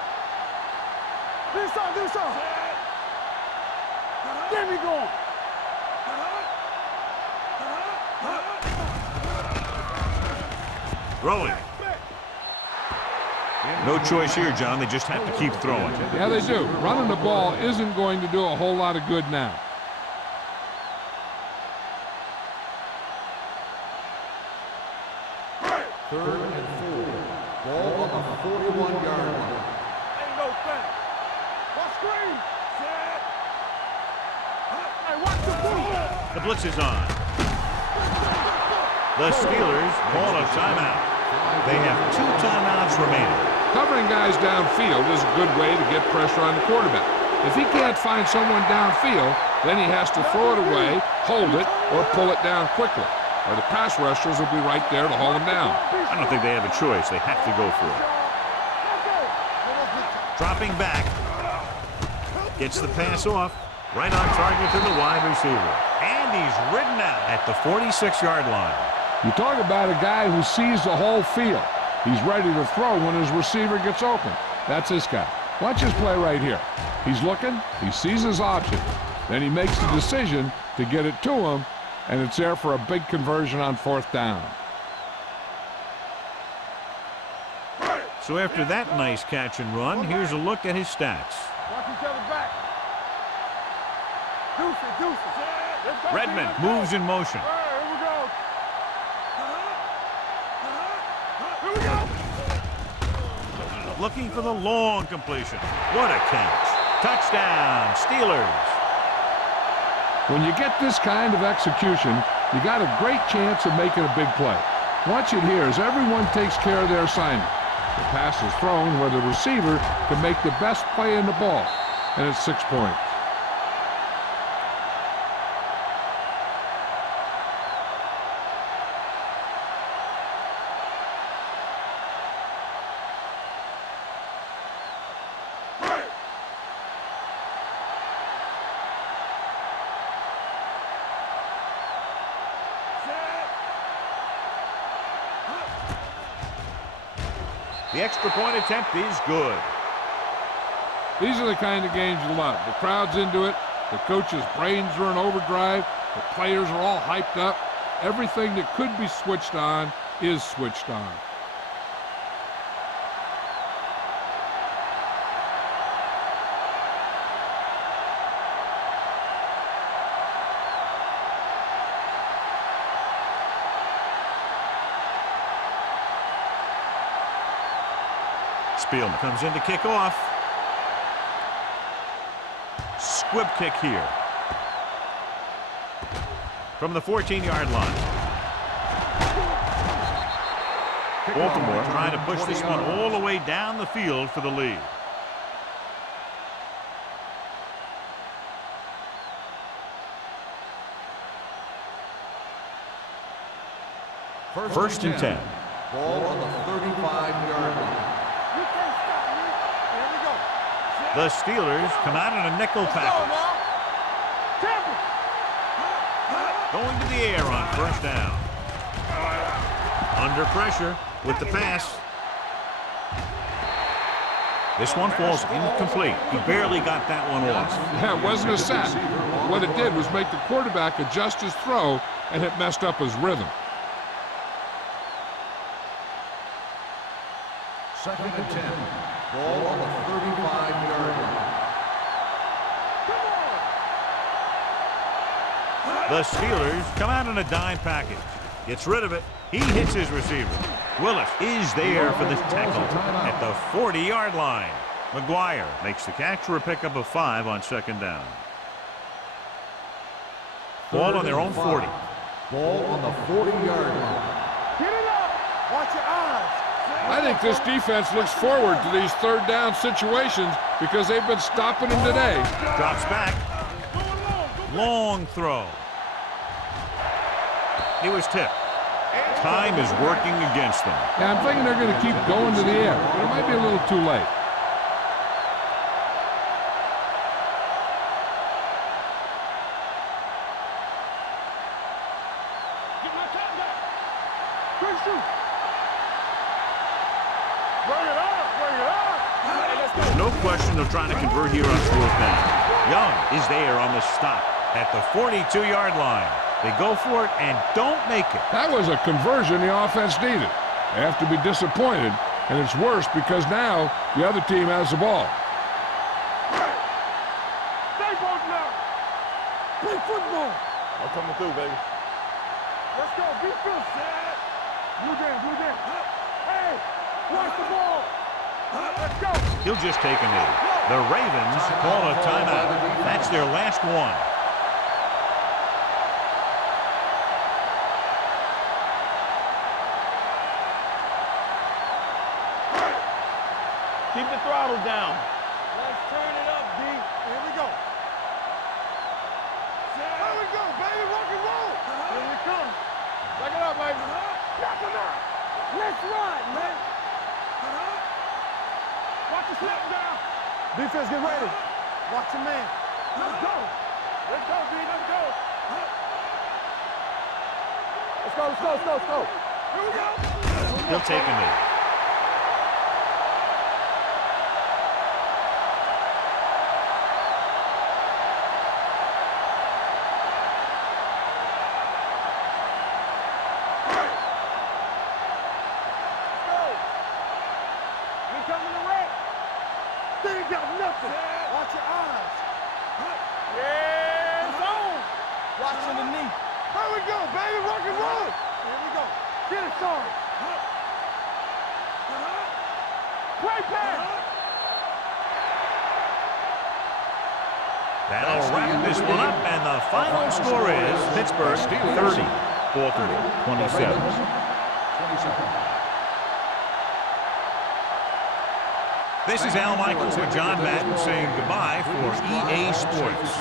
Do something. There we go. Throwing. No choice here, John. They just have to keep throwing. Yeah, they do. Running the ball isn't going to do a whole lot of good now. Third and 4. Ball on the 41-yard line. Ain't no thing. Watch screen. Hey, watch the ball. The blitz is on. The Steelers call a timeout. They have 2 timeouts remaining. Covering guys downfield is a good way to get pressure on the quarterback. If he can't find someone downfield, then he has to throw it away, hold it, or pull it down quickly. Or the pass rushers will be right there to haul him down. I don't think they have a choice. They have to go for it. Dropping back. Gets the pass off. Right on target to the wide receiver. And he's ridden out at the 46-yard line. You talk about a guy who sees the whole field. He's ready to throw when his receiver gets open. That's this guy. Watch his play right here. He's looking, he sees his option. Then he makes the decision to get it to him, and it's there for a big conversion on 4th down. So after that nice catch and run, here's a look at his stats. Watch each other back. Deuce it. Let's go, Redmond D. moves in motion. All right, here we go. Here we go. Looking for the long completion. What a catch. Touchdown, Steelers. When you get this kind of execution, you got a great chance of making a big play. Watch it here as everyone takes care of their assignment. The pass is thrown where the receiver can make the best play in the ball, and it's 6 points. The extra point attempt is good. These are the kind of games you love. The crowd's into it. The coach's brains are in overdrive. The players are all hyped up. Everything that could be switched on is switched on. Spielman comes in to kick off. Squib kick here. From the 14-yard line. Baltimore trying to push this one all the way down the field for the lead. First and 10. Ball on the 35-yard line. You can't stop me. Here we go. The Steelers come out in a nickel tackle. Going to the air on first down. Under pressure with the pass. This one falls incomplete. He barely got that one off. Yeah, it wasn't a sack. What it did was make the quarterback adjust his throw, and it messed up his rhythm. and 10. Ball on the 35-yard line. The Steelers come out in a dime package. Gets rid of it. He hits his receiver. Willis is there for the tackle at the 40-yard line. McGuire makes the catch for a pickup of 5 on second down. Ball on their own 40. Ball on the 40-yard line. Get it up. Watch your eyes. I think this defense looks forward to these third down situations because they've been stopping them today. Drops back. Long throw. He was tipped. Time is working against them. Yeah, I'm thinking they're going to keep going to the air, but it might be a little too late. Get my top back. Bring it up. Bring it up. Hey, let's go. There's no question they're trying to convert here on fourth down. Young is there on the stop at the 42-yard line. They go for it and don't make it. That was a conversion the offense needed. They have to be disappointed, and it's worse because now the other team has the ball. Stay both now. Play football. I'm coming through, baby. Let's go. Defense. Blue down. Hey, watch the ball. Let's go. He'll just take a knee. The Ravens call a timeout. That's their last one. Keep the throttle down. Let's turn it up, D. Here we go. Here we go, baby. Rock and roll. Here we come. Back it up, baby. Knock him out. Let's ride, man. Watch the slip down. Defense, get ready. Watch your man. Let's go. Let's go, D. Let's go. Let's go. Here we go. He'll take a knee. Watch your eyes. Yeah, zone. Watching the knee. Here we go, baby. Rock and roll. Here we go. Get it started. Great pass. That'll wrap this one up, and the final score is Pittsburgh 30, Baltimore 27. This is Al Michaels with John Madden saying goodbye for EA Sports.